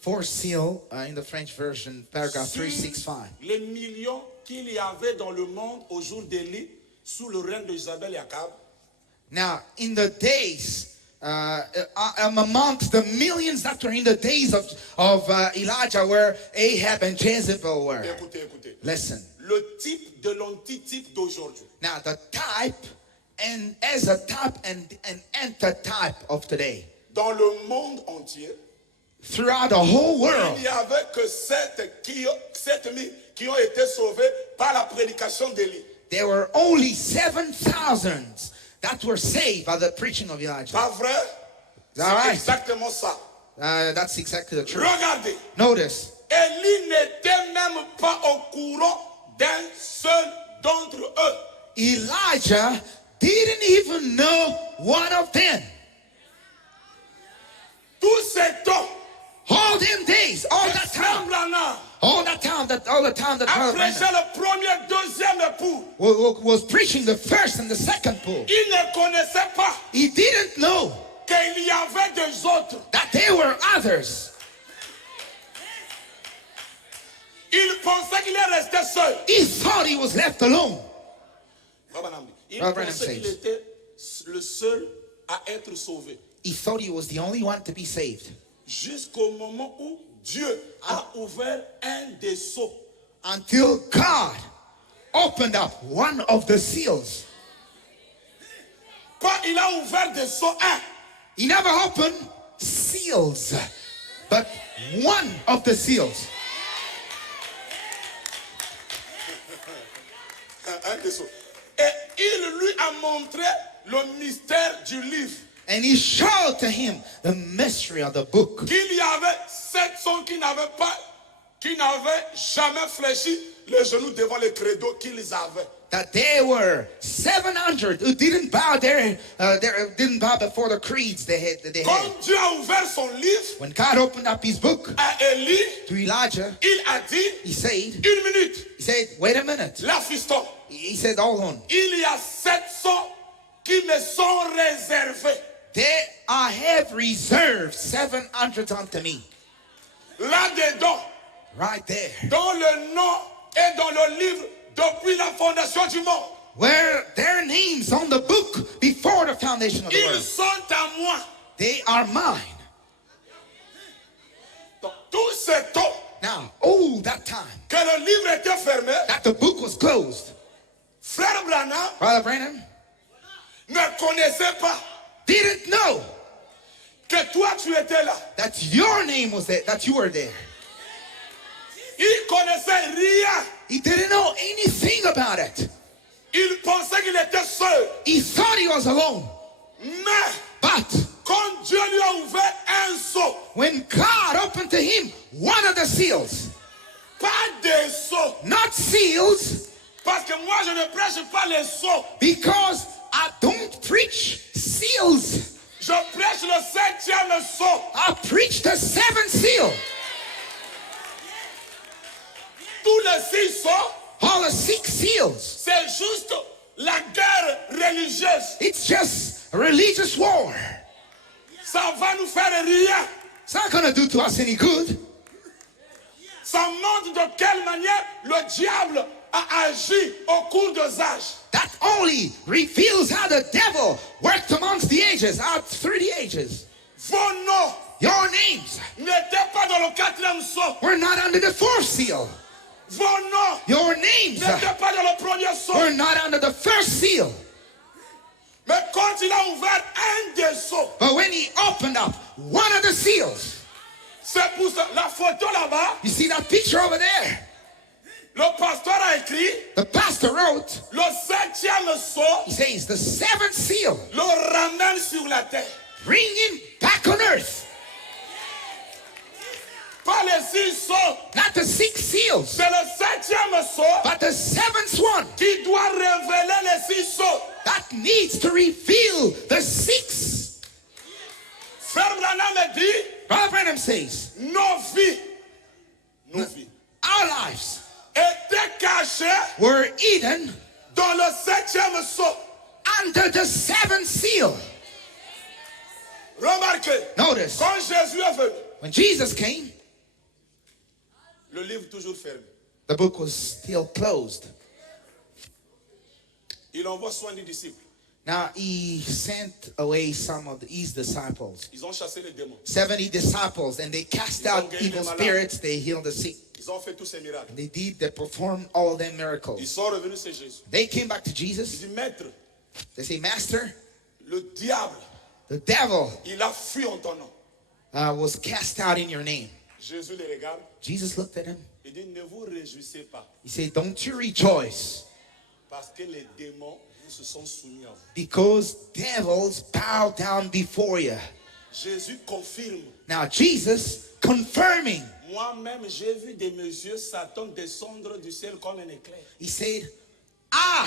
Fourth seal in the French version, paragraph 365. Les millions qu'il y avait dans le monde au jour d'Élie sous le règne de Isabelle et Akab, Now, in the days, amongst the millions that were in the days of Elijah, where Ahab and Jezebel were. écoutez, écoutez. Listen. Le type de l'antitype d'aujourd'hui. Now, the type and as a type and an antitype of today. Dans le monde entier, Throughout the whole world, il n'y avait que 7 000 qui ont été sauvés par la prédication d'Élie. there were only 7,000 that were saved by the preaching of Elijah. Pas vrai? C'est All right. exactement ça. That's exactly the truth. Regardez. Notice, Élie n'était même pas au courant d'un seul d'entre eux. Elijah didn't even know one of them. Tout ce temps, All them days, all that time, Branham all the time that Brother prêchait Branham le premier, deuxième époux. was preaching the first and the second pool. Il ne connaissait pas He didn't know qu'il y avait des autres. that there were others. Il pensait qu'il est resté seul. He thought he was left alone. Il Branham pensait qu'il says. était le seul à être sauvé. He thought he was the only one to be saved. Jusqu'au moment où Dieu a ouvert un des sceaux. Until God opened up one of the seals. Pas il a ouvert des sceaux un. He never opened seals, but one of the seals. Un des sceaux. Et il lui a montré le mystère du livre. And he showed to him the mystery of the book. Qu'il y avait 700 qui n'avaient jamais fléchi les genoux devant les credos qu'ils avaient. That there were 700 who didn't bow didn't bow before the creeds they had. Quand Dieu a ouvert son livre When God opened up his book à Élie, to Elijah, il a dit, he said, une minute, wait a minute. là fiston, He said, hold on. il y a 700 qui me sont réservés. I have reserved 700 unto me. Là-dedans, Right there. dont le nom est dans le livre depuis la fondation du monde. Where their names on the book before the foundation of the Ils world. sont à moi. They are mine. Donc, tout ce temps Now, that time que le livre était fermé, that the book was closed, Frère Branham Brother Branham ne connaissait pas didn't know que toi tu étais là. that your name was there, that you were there. Il connaissait rien. He didn't know anything about it. Il pensait qu'il était seul. He thought he was alone. Mais But quand Dieu lui a ouvert un sceau, when God opened to him one of the seals, pas des sceaux, not seals, parce que moi je ne prêche pas les sceaux. because I don't preach seals. Je prêche le 7e sceau. I preach the seventh seal. Tous les 6 sceaux, All the 6 seals. c'est juste la guerre religieuse. It's just a religious war. Ça va nous faire rien. It's not going to do to us any good. Ça montre de quelle manière le diable a agi au cours des âges. That only reveals how the devil worked amongst the ages, out through the ages. Vos noms Your names n'étaient pas dans le 4e sceau. were not under the 4th seal. Vos noms Your names n'étaient pas dans le 1er sceau. were not under the 1st seal. Mais quand il a ouvert un des sceaux, But when he opened up one of the seals, c'est pour ça, la photo là-bas, you see that picture over there? le pasteur a écrit, The pastor wrote, le 7e sceau he says, the 7th seal, le ramène sur la terre. bring him back on earth. Pas les 6 sceaux, Not the 6 seals, c'est le 7e sceau but the 7th one qui doit révéler les 6 sceaux. that needs to reveal the 6. Frère Branham me dit, Brother Branham says, nos vies our lives étaient cachées were hidden dans le 7e sceau. under the 7th seal. Remarquez, Notice, quand Jésus est venu, when Jesus came, le livre toujours fermé. the book was still closed. Il envoie 70 disciples. Now he sent away some of his disciples. Ils ont chassé les démons. 70 disciples, and they cast out evil spirits, they healed the sick. Ils ont fait tous ces miracles. They performed all them Ils miracles. sont revenus chez Jésus. They came back to Il Jesus. dit, Maître, They say, Master, le diable, the devil il a fui en ton nom. was cast out in your name. Jésus les regarde. Jesus looked at him. Il dit, ne vous réjouissez pas, He said, don't you rejoice, parce que les démons se sont soumis à vous. because devils bow down before you. Jésus confirme. Now Jesus confirming. Moi-même, j'ai vu de mes yeux Satan descendre du ciel comme un éclair. He said, I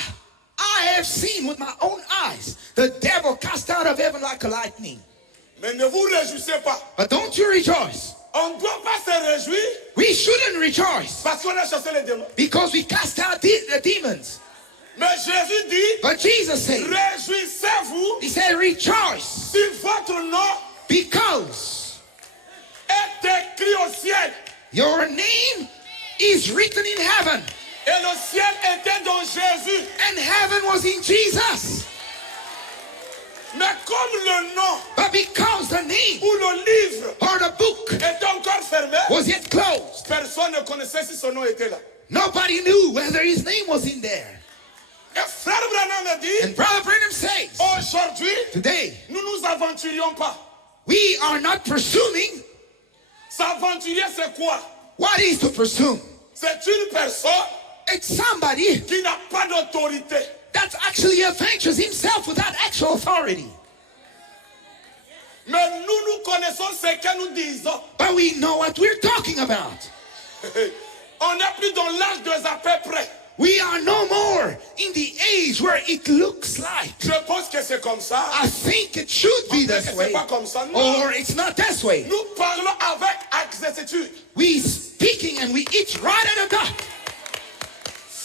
have seen with my own eyes the devil cast out of heaven like a lightning. Mais ne vous réjouissez pas. But don't you rejoice. On ne doit pas se réjouir We shouldn't rejoice parce qu'on a chassé les démons. because we cast out the demons. Mais Jésus dit, But Jesus said, réjouissez-vous he said, rejoice si votre nom because est écrit au ciel. your name is written in heaven. Et le ciel était dans Jésus. And heaven was in Jesus. Mais comme le nom But because the name ou le livre or the book était encore fermé, was yet closed, personne ne connaissait si son nom était là. nobody knew whether his name was in there. Et frère Branham me dit, And Brother Branham says, aujourd'hui, today, nous nous aventurions pas. we are not presuming. S'aventurer, c'est quoi? What is to presume? C'est une personne It's somebody qui n'a pas d'autorité. that actually aventures himself without actual authority. Mais nous connaissons ce que nous disons. But we know what we're talking about. On n'est plus dans l'âge des à peu près. We are no more in the age where it looks like. Je pense que c'est comme ça. I think it should be this C'est way. pas comme ça. Non. Or it's not this way. Nous parlons avec exactitude. We speaking and we eat right at the dot.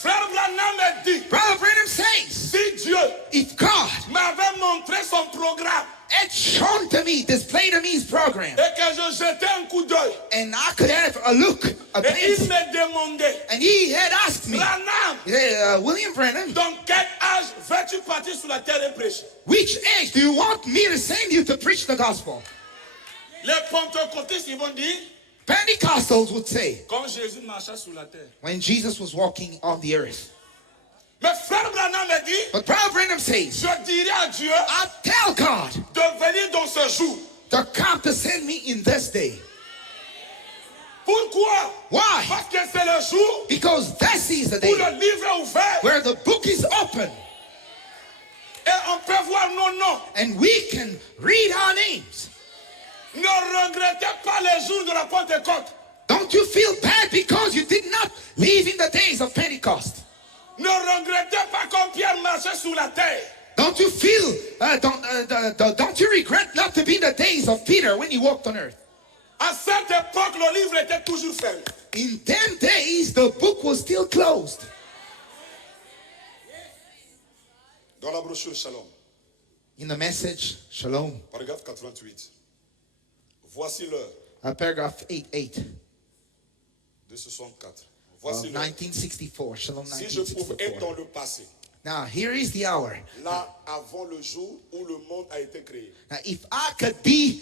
Frère Branham me dit, Brother Branham says, si Dieu if God m'avait montré son programme had shown to me, displayed to me his program, et que je jetais un coup d'œil and I could have a look, a et il glance, me demandait, and he had asked me, Branham, William Branham, dans quel âge veux-tu partir sur la terre et prêcher? which age do you want me to send you to preach the gospel? Les pentecôtistes, ils vont dire, Pentecostals would say, quand Jésus marchait sur la terre. when Jesus was walking on the earth. Mais frère Branham me dit, But Brother Branham says, je dirai à Dieu I tell God de venir dans ce jour. to come to send me in this day. Pourquoi? Why? Parce que c'est le jour Because this is the où day le livre est ouvert where the book is open et on peut voir nos noms. and we can read our names. Ne regrettez pas les jours de la Pentecôte. Don't you feel bad because you did not live in the days of Pentecost? Ne regrettez pas comme Pierre marchait sur la terre. Don't you feel, don't you regret not to be in the days of Peter when he walked on earth? À cette époque, le livre était toujours fermé. In them days, the book was still closed. Dans la brochure Shalom, In the message, Shalom, paragraphe 88. Voici l'heure paragraph 8 de 64. of Voici l'heure. 1964, Shalom Si je pouvais être 1964. dans le passé, Now, here is the hour. là, avant le jour où le monde a été créé, Now, if I could be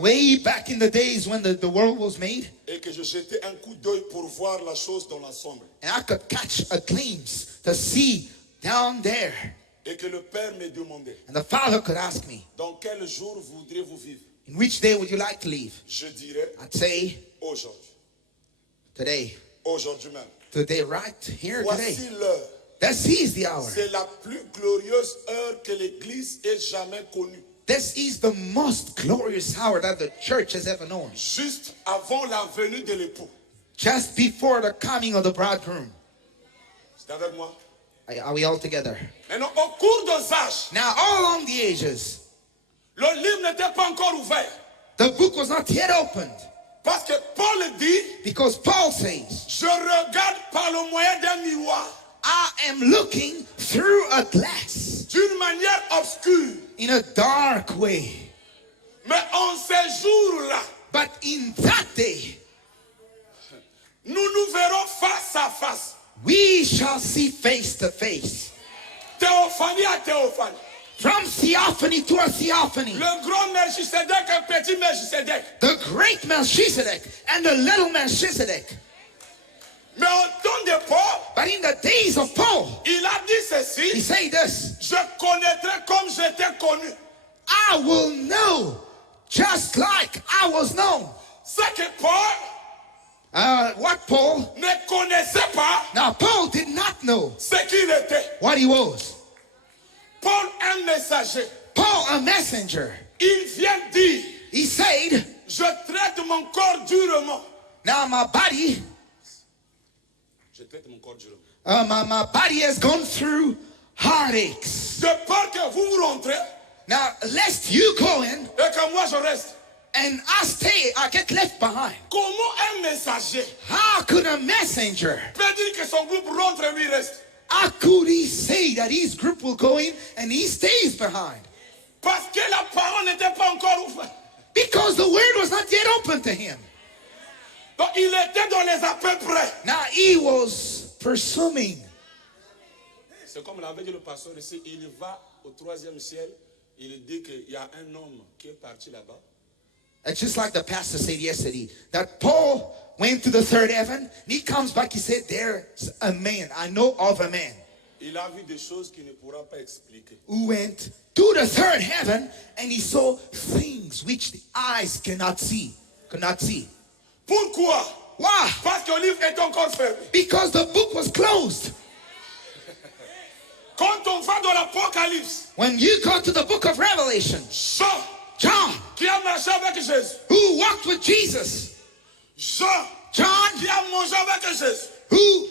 way back in the days when the world was made, et que je jetais un coup d'œil pour voir la chose dans l'ensemble, and I could catch a glimpse to see down there, et que le Père me demandait, and the Father could ask me, dans quel jour voudriez-vous vivre? in which day would you like to live? Je dirais, I'd say, aujourd'hui. today. Aujourd'hui même. Today, right here, today. Voici l'heure. This is the hour. C'est la plus glorieuse heure que l'Église ait jamais connue. This is the most glorious hour that the church has ever known. Juste avant la venue de l'époux. Just before the coming of the bridegroom. C'est avec moi? Are we all together? Maintenant, au cours des âges, Now, all along the ages, le livre n'était pas encore ouvert. the book was not yet opened. Parce que Paul dit, Because Paul says, je regarde par le moyen d'un miroir, I am looking through a glass d'une manière obscure. in a dark way. Mais en ces jours-là, But in that day, nous nous verrons face à face. we shall see face to face. Tel théophanie à théophanie. From theophany to a theophany. Le grand Melchisedec et petit Melchisedec. The great Melchizedek and the little Melchizedek. Mais au temps de Paul, But in the days of Paul, il a dit he ceci: said this, je connaîtrai comme j'étais connu. I will know just like I was known. C'est que Paul What Paul? ne connaissait pas Now Paul did not know ce qu'il était. what he was. Paul, un messager, Paul, a messenger. il vient dire: He said, je traite mon corps durement. now my body, Je traite mon corps durement. my body has gone through heartaches. De peur que vous rentrez Now, lest you go in et que moi je reste. and I get left behind. Comment un messager How could a messenger, peut dire que son groupe rentre et lui reste? how could he say that his group will go in and he stays behind? Parce que la parole n'était pas encore ouverte. Because the word was not yet open to him. Donc il était dans les à peu près. Now he was presuming. C'est comme l'avait dit le pasteur ici, il va au 3e ciel, il dit qu'il y a un homme qui est parti là-bas. It's just like the pastor said yesterday, that Paul went to the third heaven, and he comes back, he said, there's a man, I know of a man, Il a vu des choses qu'il ne pourra pas expliquer. who went to the third heaven, and he saw things which the eyes cannot see. Pourquoi? Why? Parce que le livre est encore fermé. Because the book was closed. Quand on va dans l'Apocalypse, When you go to the book of Revelation, Jean, John, qui a marché avec Jésus, who walked with Jesus, Jean, John, qui a mangé avec Jésus, who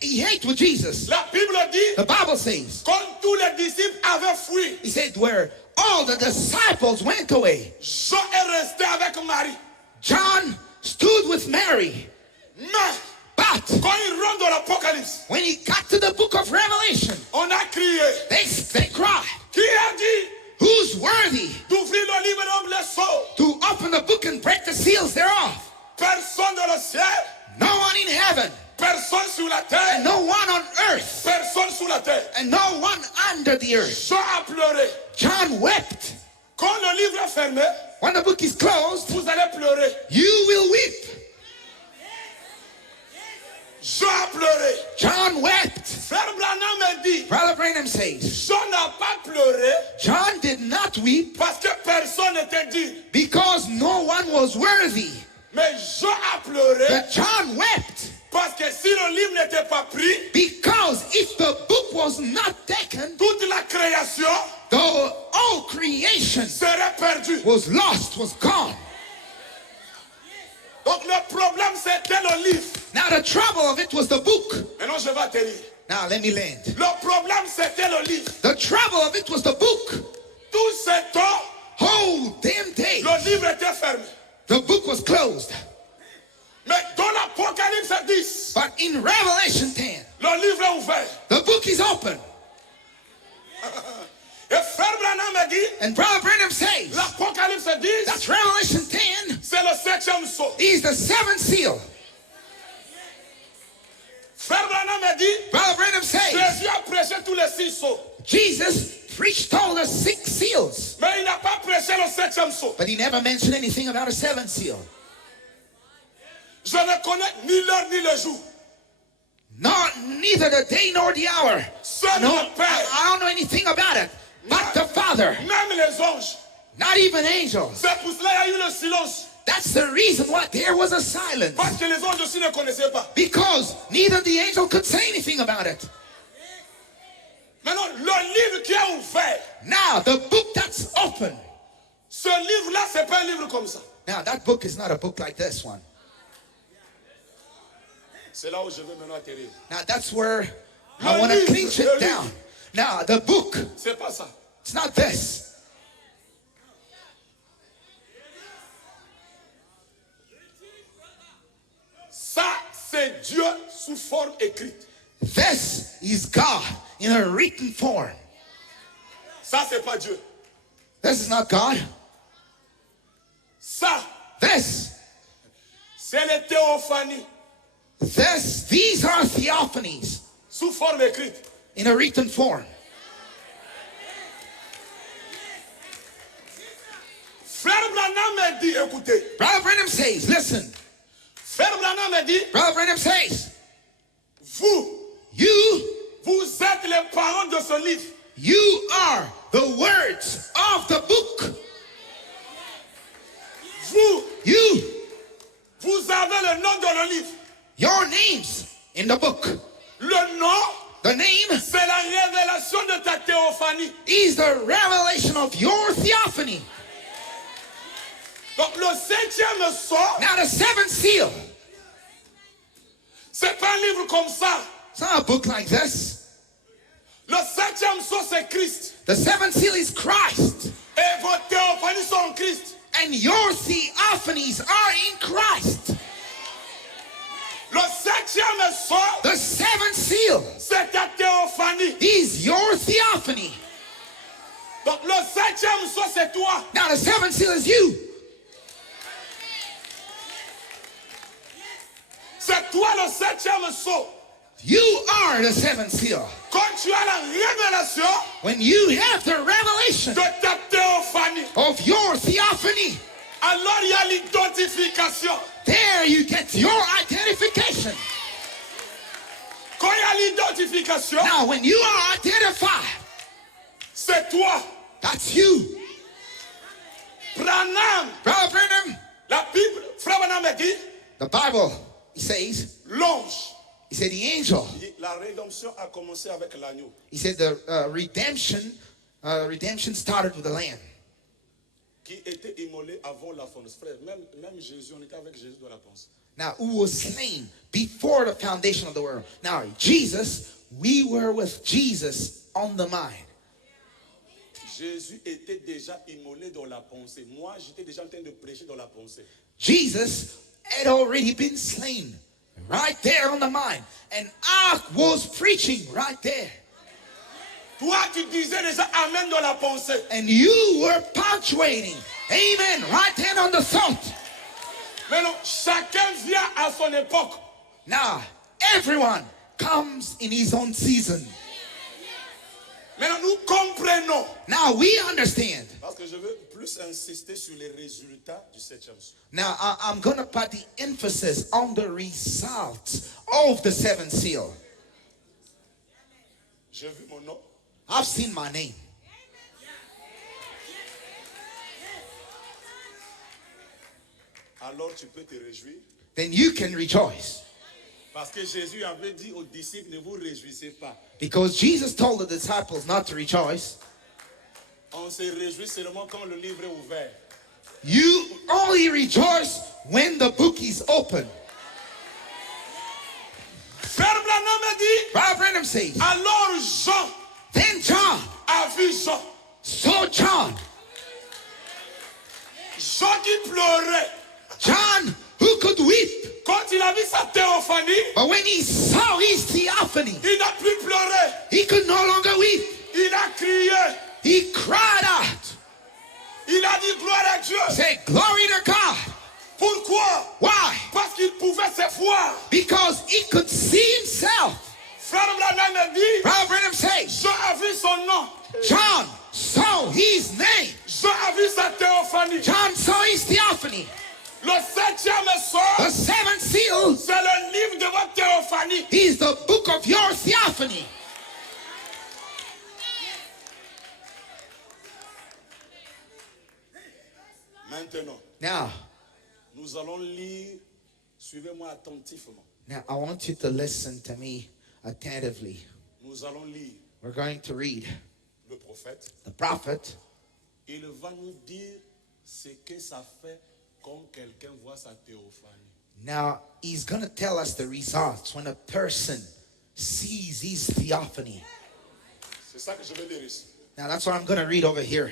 he ate with Jesus, la Bible dit, the Bible says, quand tous les disciples avaient fui, he said, where all the disciples went away, Jean est resté avec Marie. John stood with Mary. Mais But quand il rentre dans l'Apocalypse, when he got to the book of Revelation, on a crié. they cried, Qui a dit who's worthy d'ouvrir le livre et d'ouvrir les sceaux? to open the book and break the seals thereof? Personne dans le ciel, No one in heaven, personne sur la and terre, no one on earth, personne sous la terre. and no one under the earth. Jean a pleuré. John wept. Quand le livre est fermé, When the book is closed, vous allez pleurer. you will weep. Jean a pleuré. John wept. Frère Branham me dit, Brother Branham says, Jean n'a pas pleuré John did not weep parce que personne n'était digne. because no one was worthy. Mais Jean a pleuré But John wept parce que si le livre n'était pas pris, because if the book was not taken, toute la création the whole creation serait perdue. was lost, was gone. Donc le problème c'était le livre. Now the trouble of it was the book. Maintenant je vais atterrir. Now let me land. Le problème c'était le livre. The trouble of it was the book. Tout ce temps, Whole damn day, le livre était fermé. the book was closed. Mais dans l'Apocalypse 10, But in Revelation 10, le livre est ouvert. the book is open. Et Frère Branham me dit, And Brother Branham says, l'Apocalypse 10, that's Revelation 10 c'est le 7e sceau. is the seventh seal. Frère Branham me dit, Brother Branham says, Jésus a prêché tous les 6 sceaux. Jesus preached all the 6 seals, Mais il n'a pas prêché le 7e sceau. but he never mentioned anything about a seventh seal. Je ne connais ni l'heure ni le jour. Neither the day nor the hour. Seul No, le Père, I don't know anything about it. But the Father, même les anges. not even angels. C'est pour cela qu'il y a eu le silence. That's the reason why there was a silence. Parce que les anges aussi ne connaissaient pas. Because neither the angel could say anything about it. Maintenant, le livre qui est ouvert, Now, the book that's open. ce livre-là, c'est pas un livre comme ça. Now, that book is not a book like this one. C'est là où je veux maintenant atterrir. Now, that's where I want to clinch it down. Now, the book, C'est pas ça. it's not this. Ça, c'est Dieu sous forme écrite. This is God in a written form. Ça, c'est pas Dieu. This is not God. Ça, This, c'est les théophanies these are theophanies sous forme écrite. in a written form. Frère Branham me dit, écoutez. Brother Branham says, listen. Frère Branham me dit, Brother Branham says, vous êtes les paroles de ce livre. You are the words of the book. Vous avez le nom dans le livre. Your names in the book. Le nom, the name, c'est la révélation de ta théophanie. Is the revelation of your theophany. Donc le 7e sceau, now the 7th seal, c'est pas un livre comme ça. It's not a book like this. Le 7e sceau, c'est Christ. The 7th seal is Christ. Et vos théophanies sont en Christ. And your theophanies are in Christ. Le 7e sceau, the 7th seal, c'est ta théophanie. Is your theophany. Donc le 7e sceau, c'est toi. Now the 7th seal is you. C'est toi le 7e sceau. You are the 7th seal. Quand tu as la révélation, when you have the revelation de ta théophanie, of your theophany, alors il y a l'identification. There you get your identification. Quand il y a l'identification, now when you are identified, c'est toi. That's you. Branham, Brother Branham, la Bible, Frère Branham a dit, the Bible says, l'ange. He said the angel. La rédemption a commencé avec l'agneau. He said the redemption started with the lamb. Qui était immolé avant la fondation. Frère, même Jésus, on était avec Jésus dans la pensée. Now, who was slain before the foundation of the world. Now, Jesus, we were with Jesus on the mind. Jésus était déjà immolé dans la pensée. Moi, j'étais déjà en train de prêcher dans la pensée. Jesus had already been slain right there on the mind. And I was preaching right there. Toi, tu disais déjà Amen dans la pensée. And you were punctuating Amen right there on the thought. Maintenant, chacun vient à son époque. Now, everyone comes in his own season. Maintenant, nous comprenons. Now, we understand. Parce que je veux plus insister sur les résultats du 7e sceau. Now, I'm going to put the emphasis on the results of the 7th seal. J'ai vu mon nom. I've seen my name. Alors tu peux te réjouir. Then you can rejoice. Parce que Jésus avait dit aux disciples, ne vous réjouissez pas. Because Jesus told the disciples not to rejoice. On se réjouit seulement quand le livre est ouvert. You only rejoice when the book is open. Frère Branham a dit, Brother Branham says, alors Jean, then John a vu Jean. saw John. Jean qui pleurait. John who could weep. Quand il a vu sa théophanie, But when he saw his theophany, il n'a plus pleuré. he could no longer weep. Il a crié. He cried out. Il a dit gloire à Dieu. Say, glory to God. Pourquoi? Why? Parce qu'il pouvait se voir. Because he could see himself. Frère Branham a dit, Brother Branham says, Jean a vu son nom. John saw his name. Jean a vu sa théophanie. John saw his theophany. Le 7e sceau, The 7th seal c'est le livre de votre théophanie. is the book of your theophany. Maintenant, Now, nous allons lire, suivez-moi attentivement. now I want you to listen to me attentively. Nous allons lire We're going to read le prophète. the prophet. Il va nous dire ce que ça fait quand quelqu'un voit sa théophanie. Now, he's going to tell us the results when a person sees his theophany. C'est ça que je vais lire ici. Now, that's what I'm going to read over here.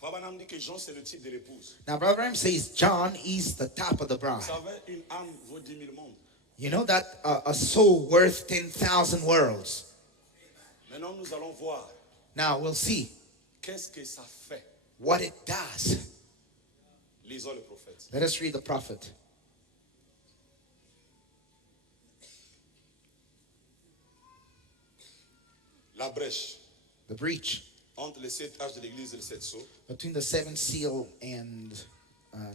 Frère Branham dit que Jean, c'est le type de l'épouse. Now, Brother Branham says John is the top of the Vous bride. savez, une âme vaut 10 000 mondes. You know that a soul worth 10,000 worlds. Maintenant, nous allons voir Now, we'll see qu'est-ce que ça fait. what it does. Lisons le prophète. Let us read the prophet. la brèche the breach entre les 7 âges de l'église et les 7 sceaux. between the seventh seal and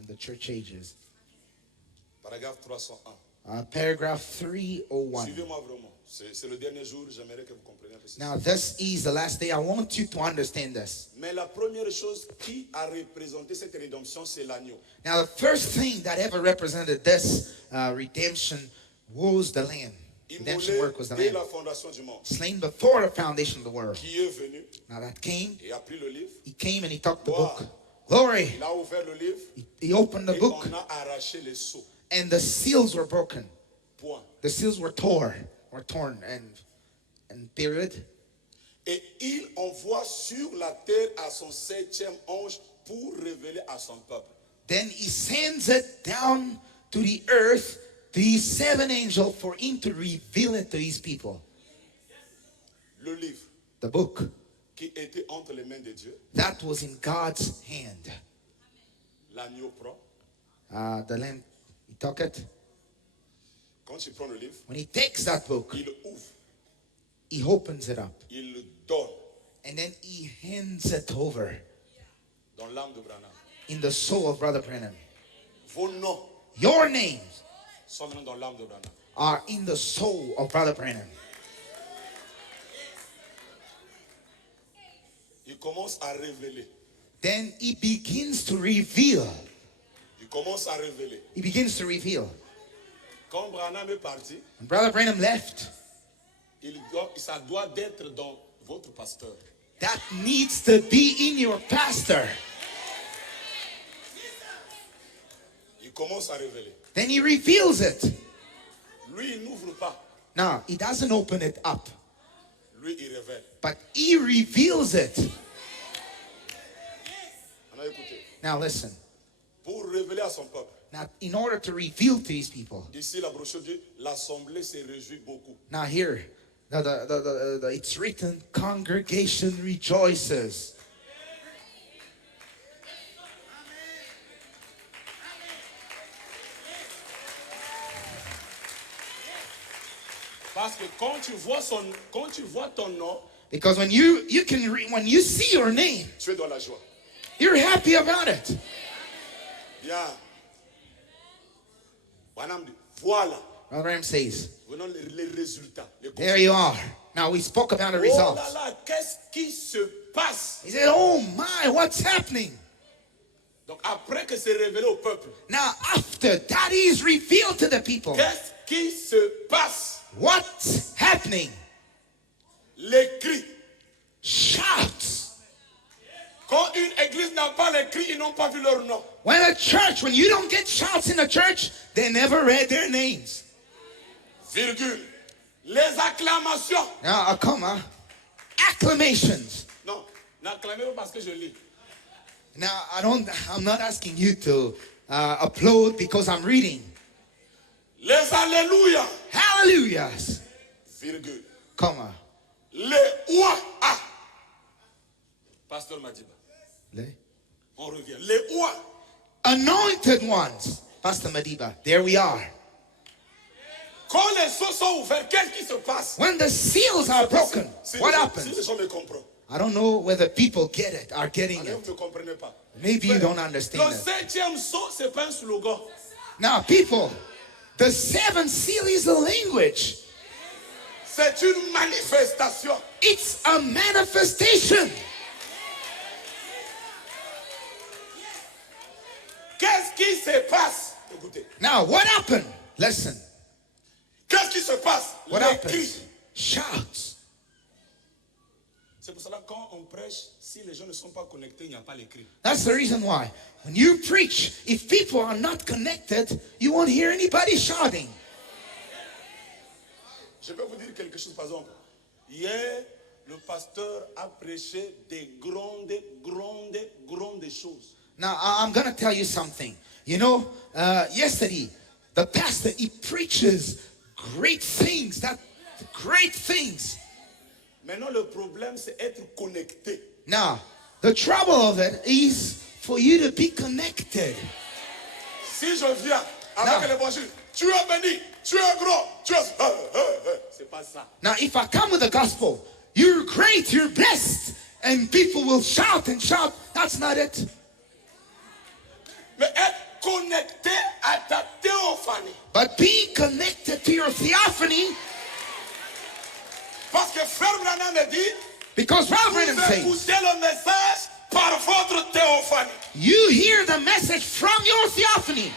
the church ages. Paragraphe 301. Paragraph 301. Suivez-moi vraiment. C'est le dernier jour, j'aimerais que vous compreniez un peu ceci. Now, this is the last day. I want you to understand this. Mais la première chose qui a représenté cette rédemption, c'est l'agneau. Now, the first thing that ever represented this redemption was the Lamb. Redemption Immolé work was the dès Lamb. la fondation du monde. Slain before the foundation of the world. Qui est venu Now that came, et a pris le livre. he came and he took the Wow. book. Glory. Il a ouvert le livre He opened the et book on a arraché les sceaux. and the seals were broken. Point. The seals were torn and period. Et il envoie sur la terre à son 7e ange pour révéler à son peuple. Then he sends it down to the earth, the 7 angels, for him to reveal it to his people. Le livre The book qui était entre les mains de Dieu, that was in God's hand. l'agneau prend. The Lamb, he took it. Quand il prend le livre, When he takes that book, il ouvre, he opens it up. il le donne And then he hands it over dans l'âme de Branham. in the soul of Brother Brennan. Vos noms Your names sont maintenant dans l'âme de Branham. are in the soul of Brother Brennan. Il commence à révéler. Then he begins to reveal. Il commence à révéler. He begins to reveal. Quand Branham est parti, When Brother Brennan left, ça doit être dans votre pasteur. that needs to be in your pastor. Il commence à révéler. Then he reveals it. Lui, il n'ouvre pas. Now, he doesn't open it up, Lui, il révèle. but he reveals it. On a écouté. Now, listen. Pour révéler à son peuple. Now, in order to reveal to his people. Ici, la brochure dit, l'assemblée se réjouit beaucoup. Now, here, it's written, congregation rejoices. Parce que quand tu vois ton nom, Because when you when you see your name, tu es dans la joie. you're happy about it. Bien. Branham dit, voilà. Brother Ram says, Venons les résultats. Les there you are. Now, we spoke about the Oh là results. là, qu'est-ce qui se passe? He said, oh my, what's happening? Donc après que c'est révélé au peuple, Now, after that is revealed to the people, qu'est-ce qui se passe? what's happening? Les cris. Shouts. Quand une église n'a pas les cris, ils n'ont pas vu leur nom. When you don't get shouts in a church, they never read their names. Virgule. Les acclamations. Now, a comma, acclamations. Non, n'acclamez pas parce que je lis. Now, I'm not asking you to applaud because I'm reading. Les alléluia. Hallelujahs, Virgule. comma. Les ouah. Ah. Pasteur Madiba. On revient. Les ouah. Anointed ones. Pastor Madiba, there we are. Quand les sceaux sont ouverts, qu'est-ce qui se passe? When the seals are broken, what Si happens? les gens me comprennent. I don't know whether people get it, are getting Allez, vous it. ne comprenez pas. Maybe you don't Le understand it. 7e sceau, c'est pas un slogan. Now, people, the seventh seal is a language. C'est une manifestation. It's a manifestation. Qu'est-ce qui se passe? Écoutez. Now, what happened? Listen. Qu'est-ce qui se passe? What Les happens? cris. Shouts. C'est pour cela que quand on prêche, si les gens ne sont pas connectés, il n'y a pas les cris. That's the reason why. When you preach, if people are not connected, you won't hear anybody shouting. Je peux vous dire quelque chose, par exemple. Hier, le pasteur a prêché des grandes choses. Now, I'm going to tell you something. You know, yesterday, the pastor, he preaches great things. Maintenant, le problème, c'est être connecté. Now, the trouble of it is for you to be connected. Si je viens avec l'évangile, tu es béni, tu es gros, tu es... C'est pas ça. Now, if I come with the gospel, You're great, you're blessed, and people will shout and shout. That's not it. Mais être connecté à ta théophanie. But being connected to your theophany, Parce que Frère Branham me dit, because vous Reverend says, écoutez le message par votre théophanie. you hear the message from your theophany.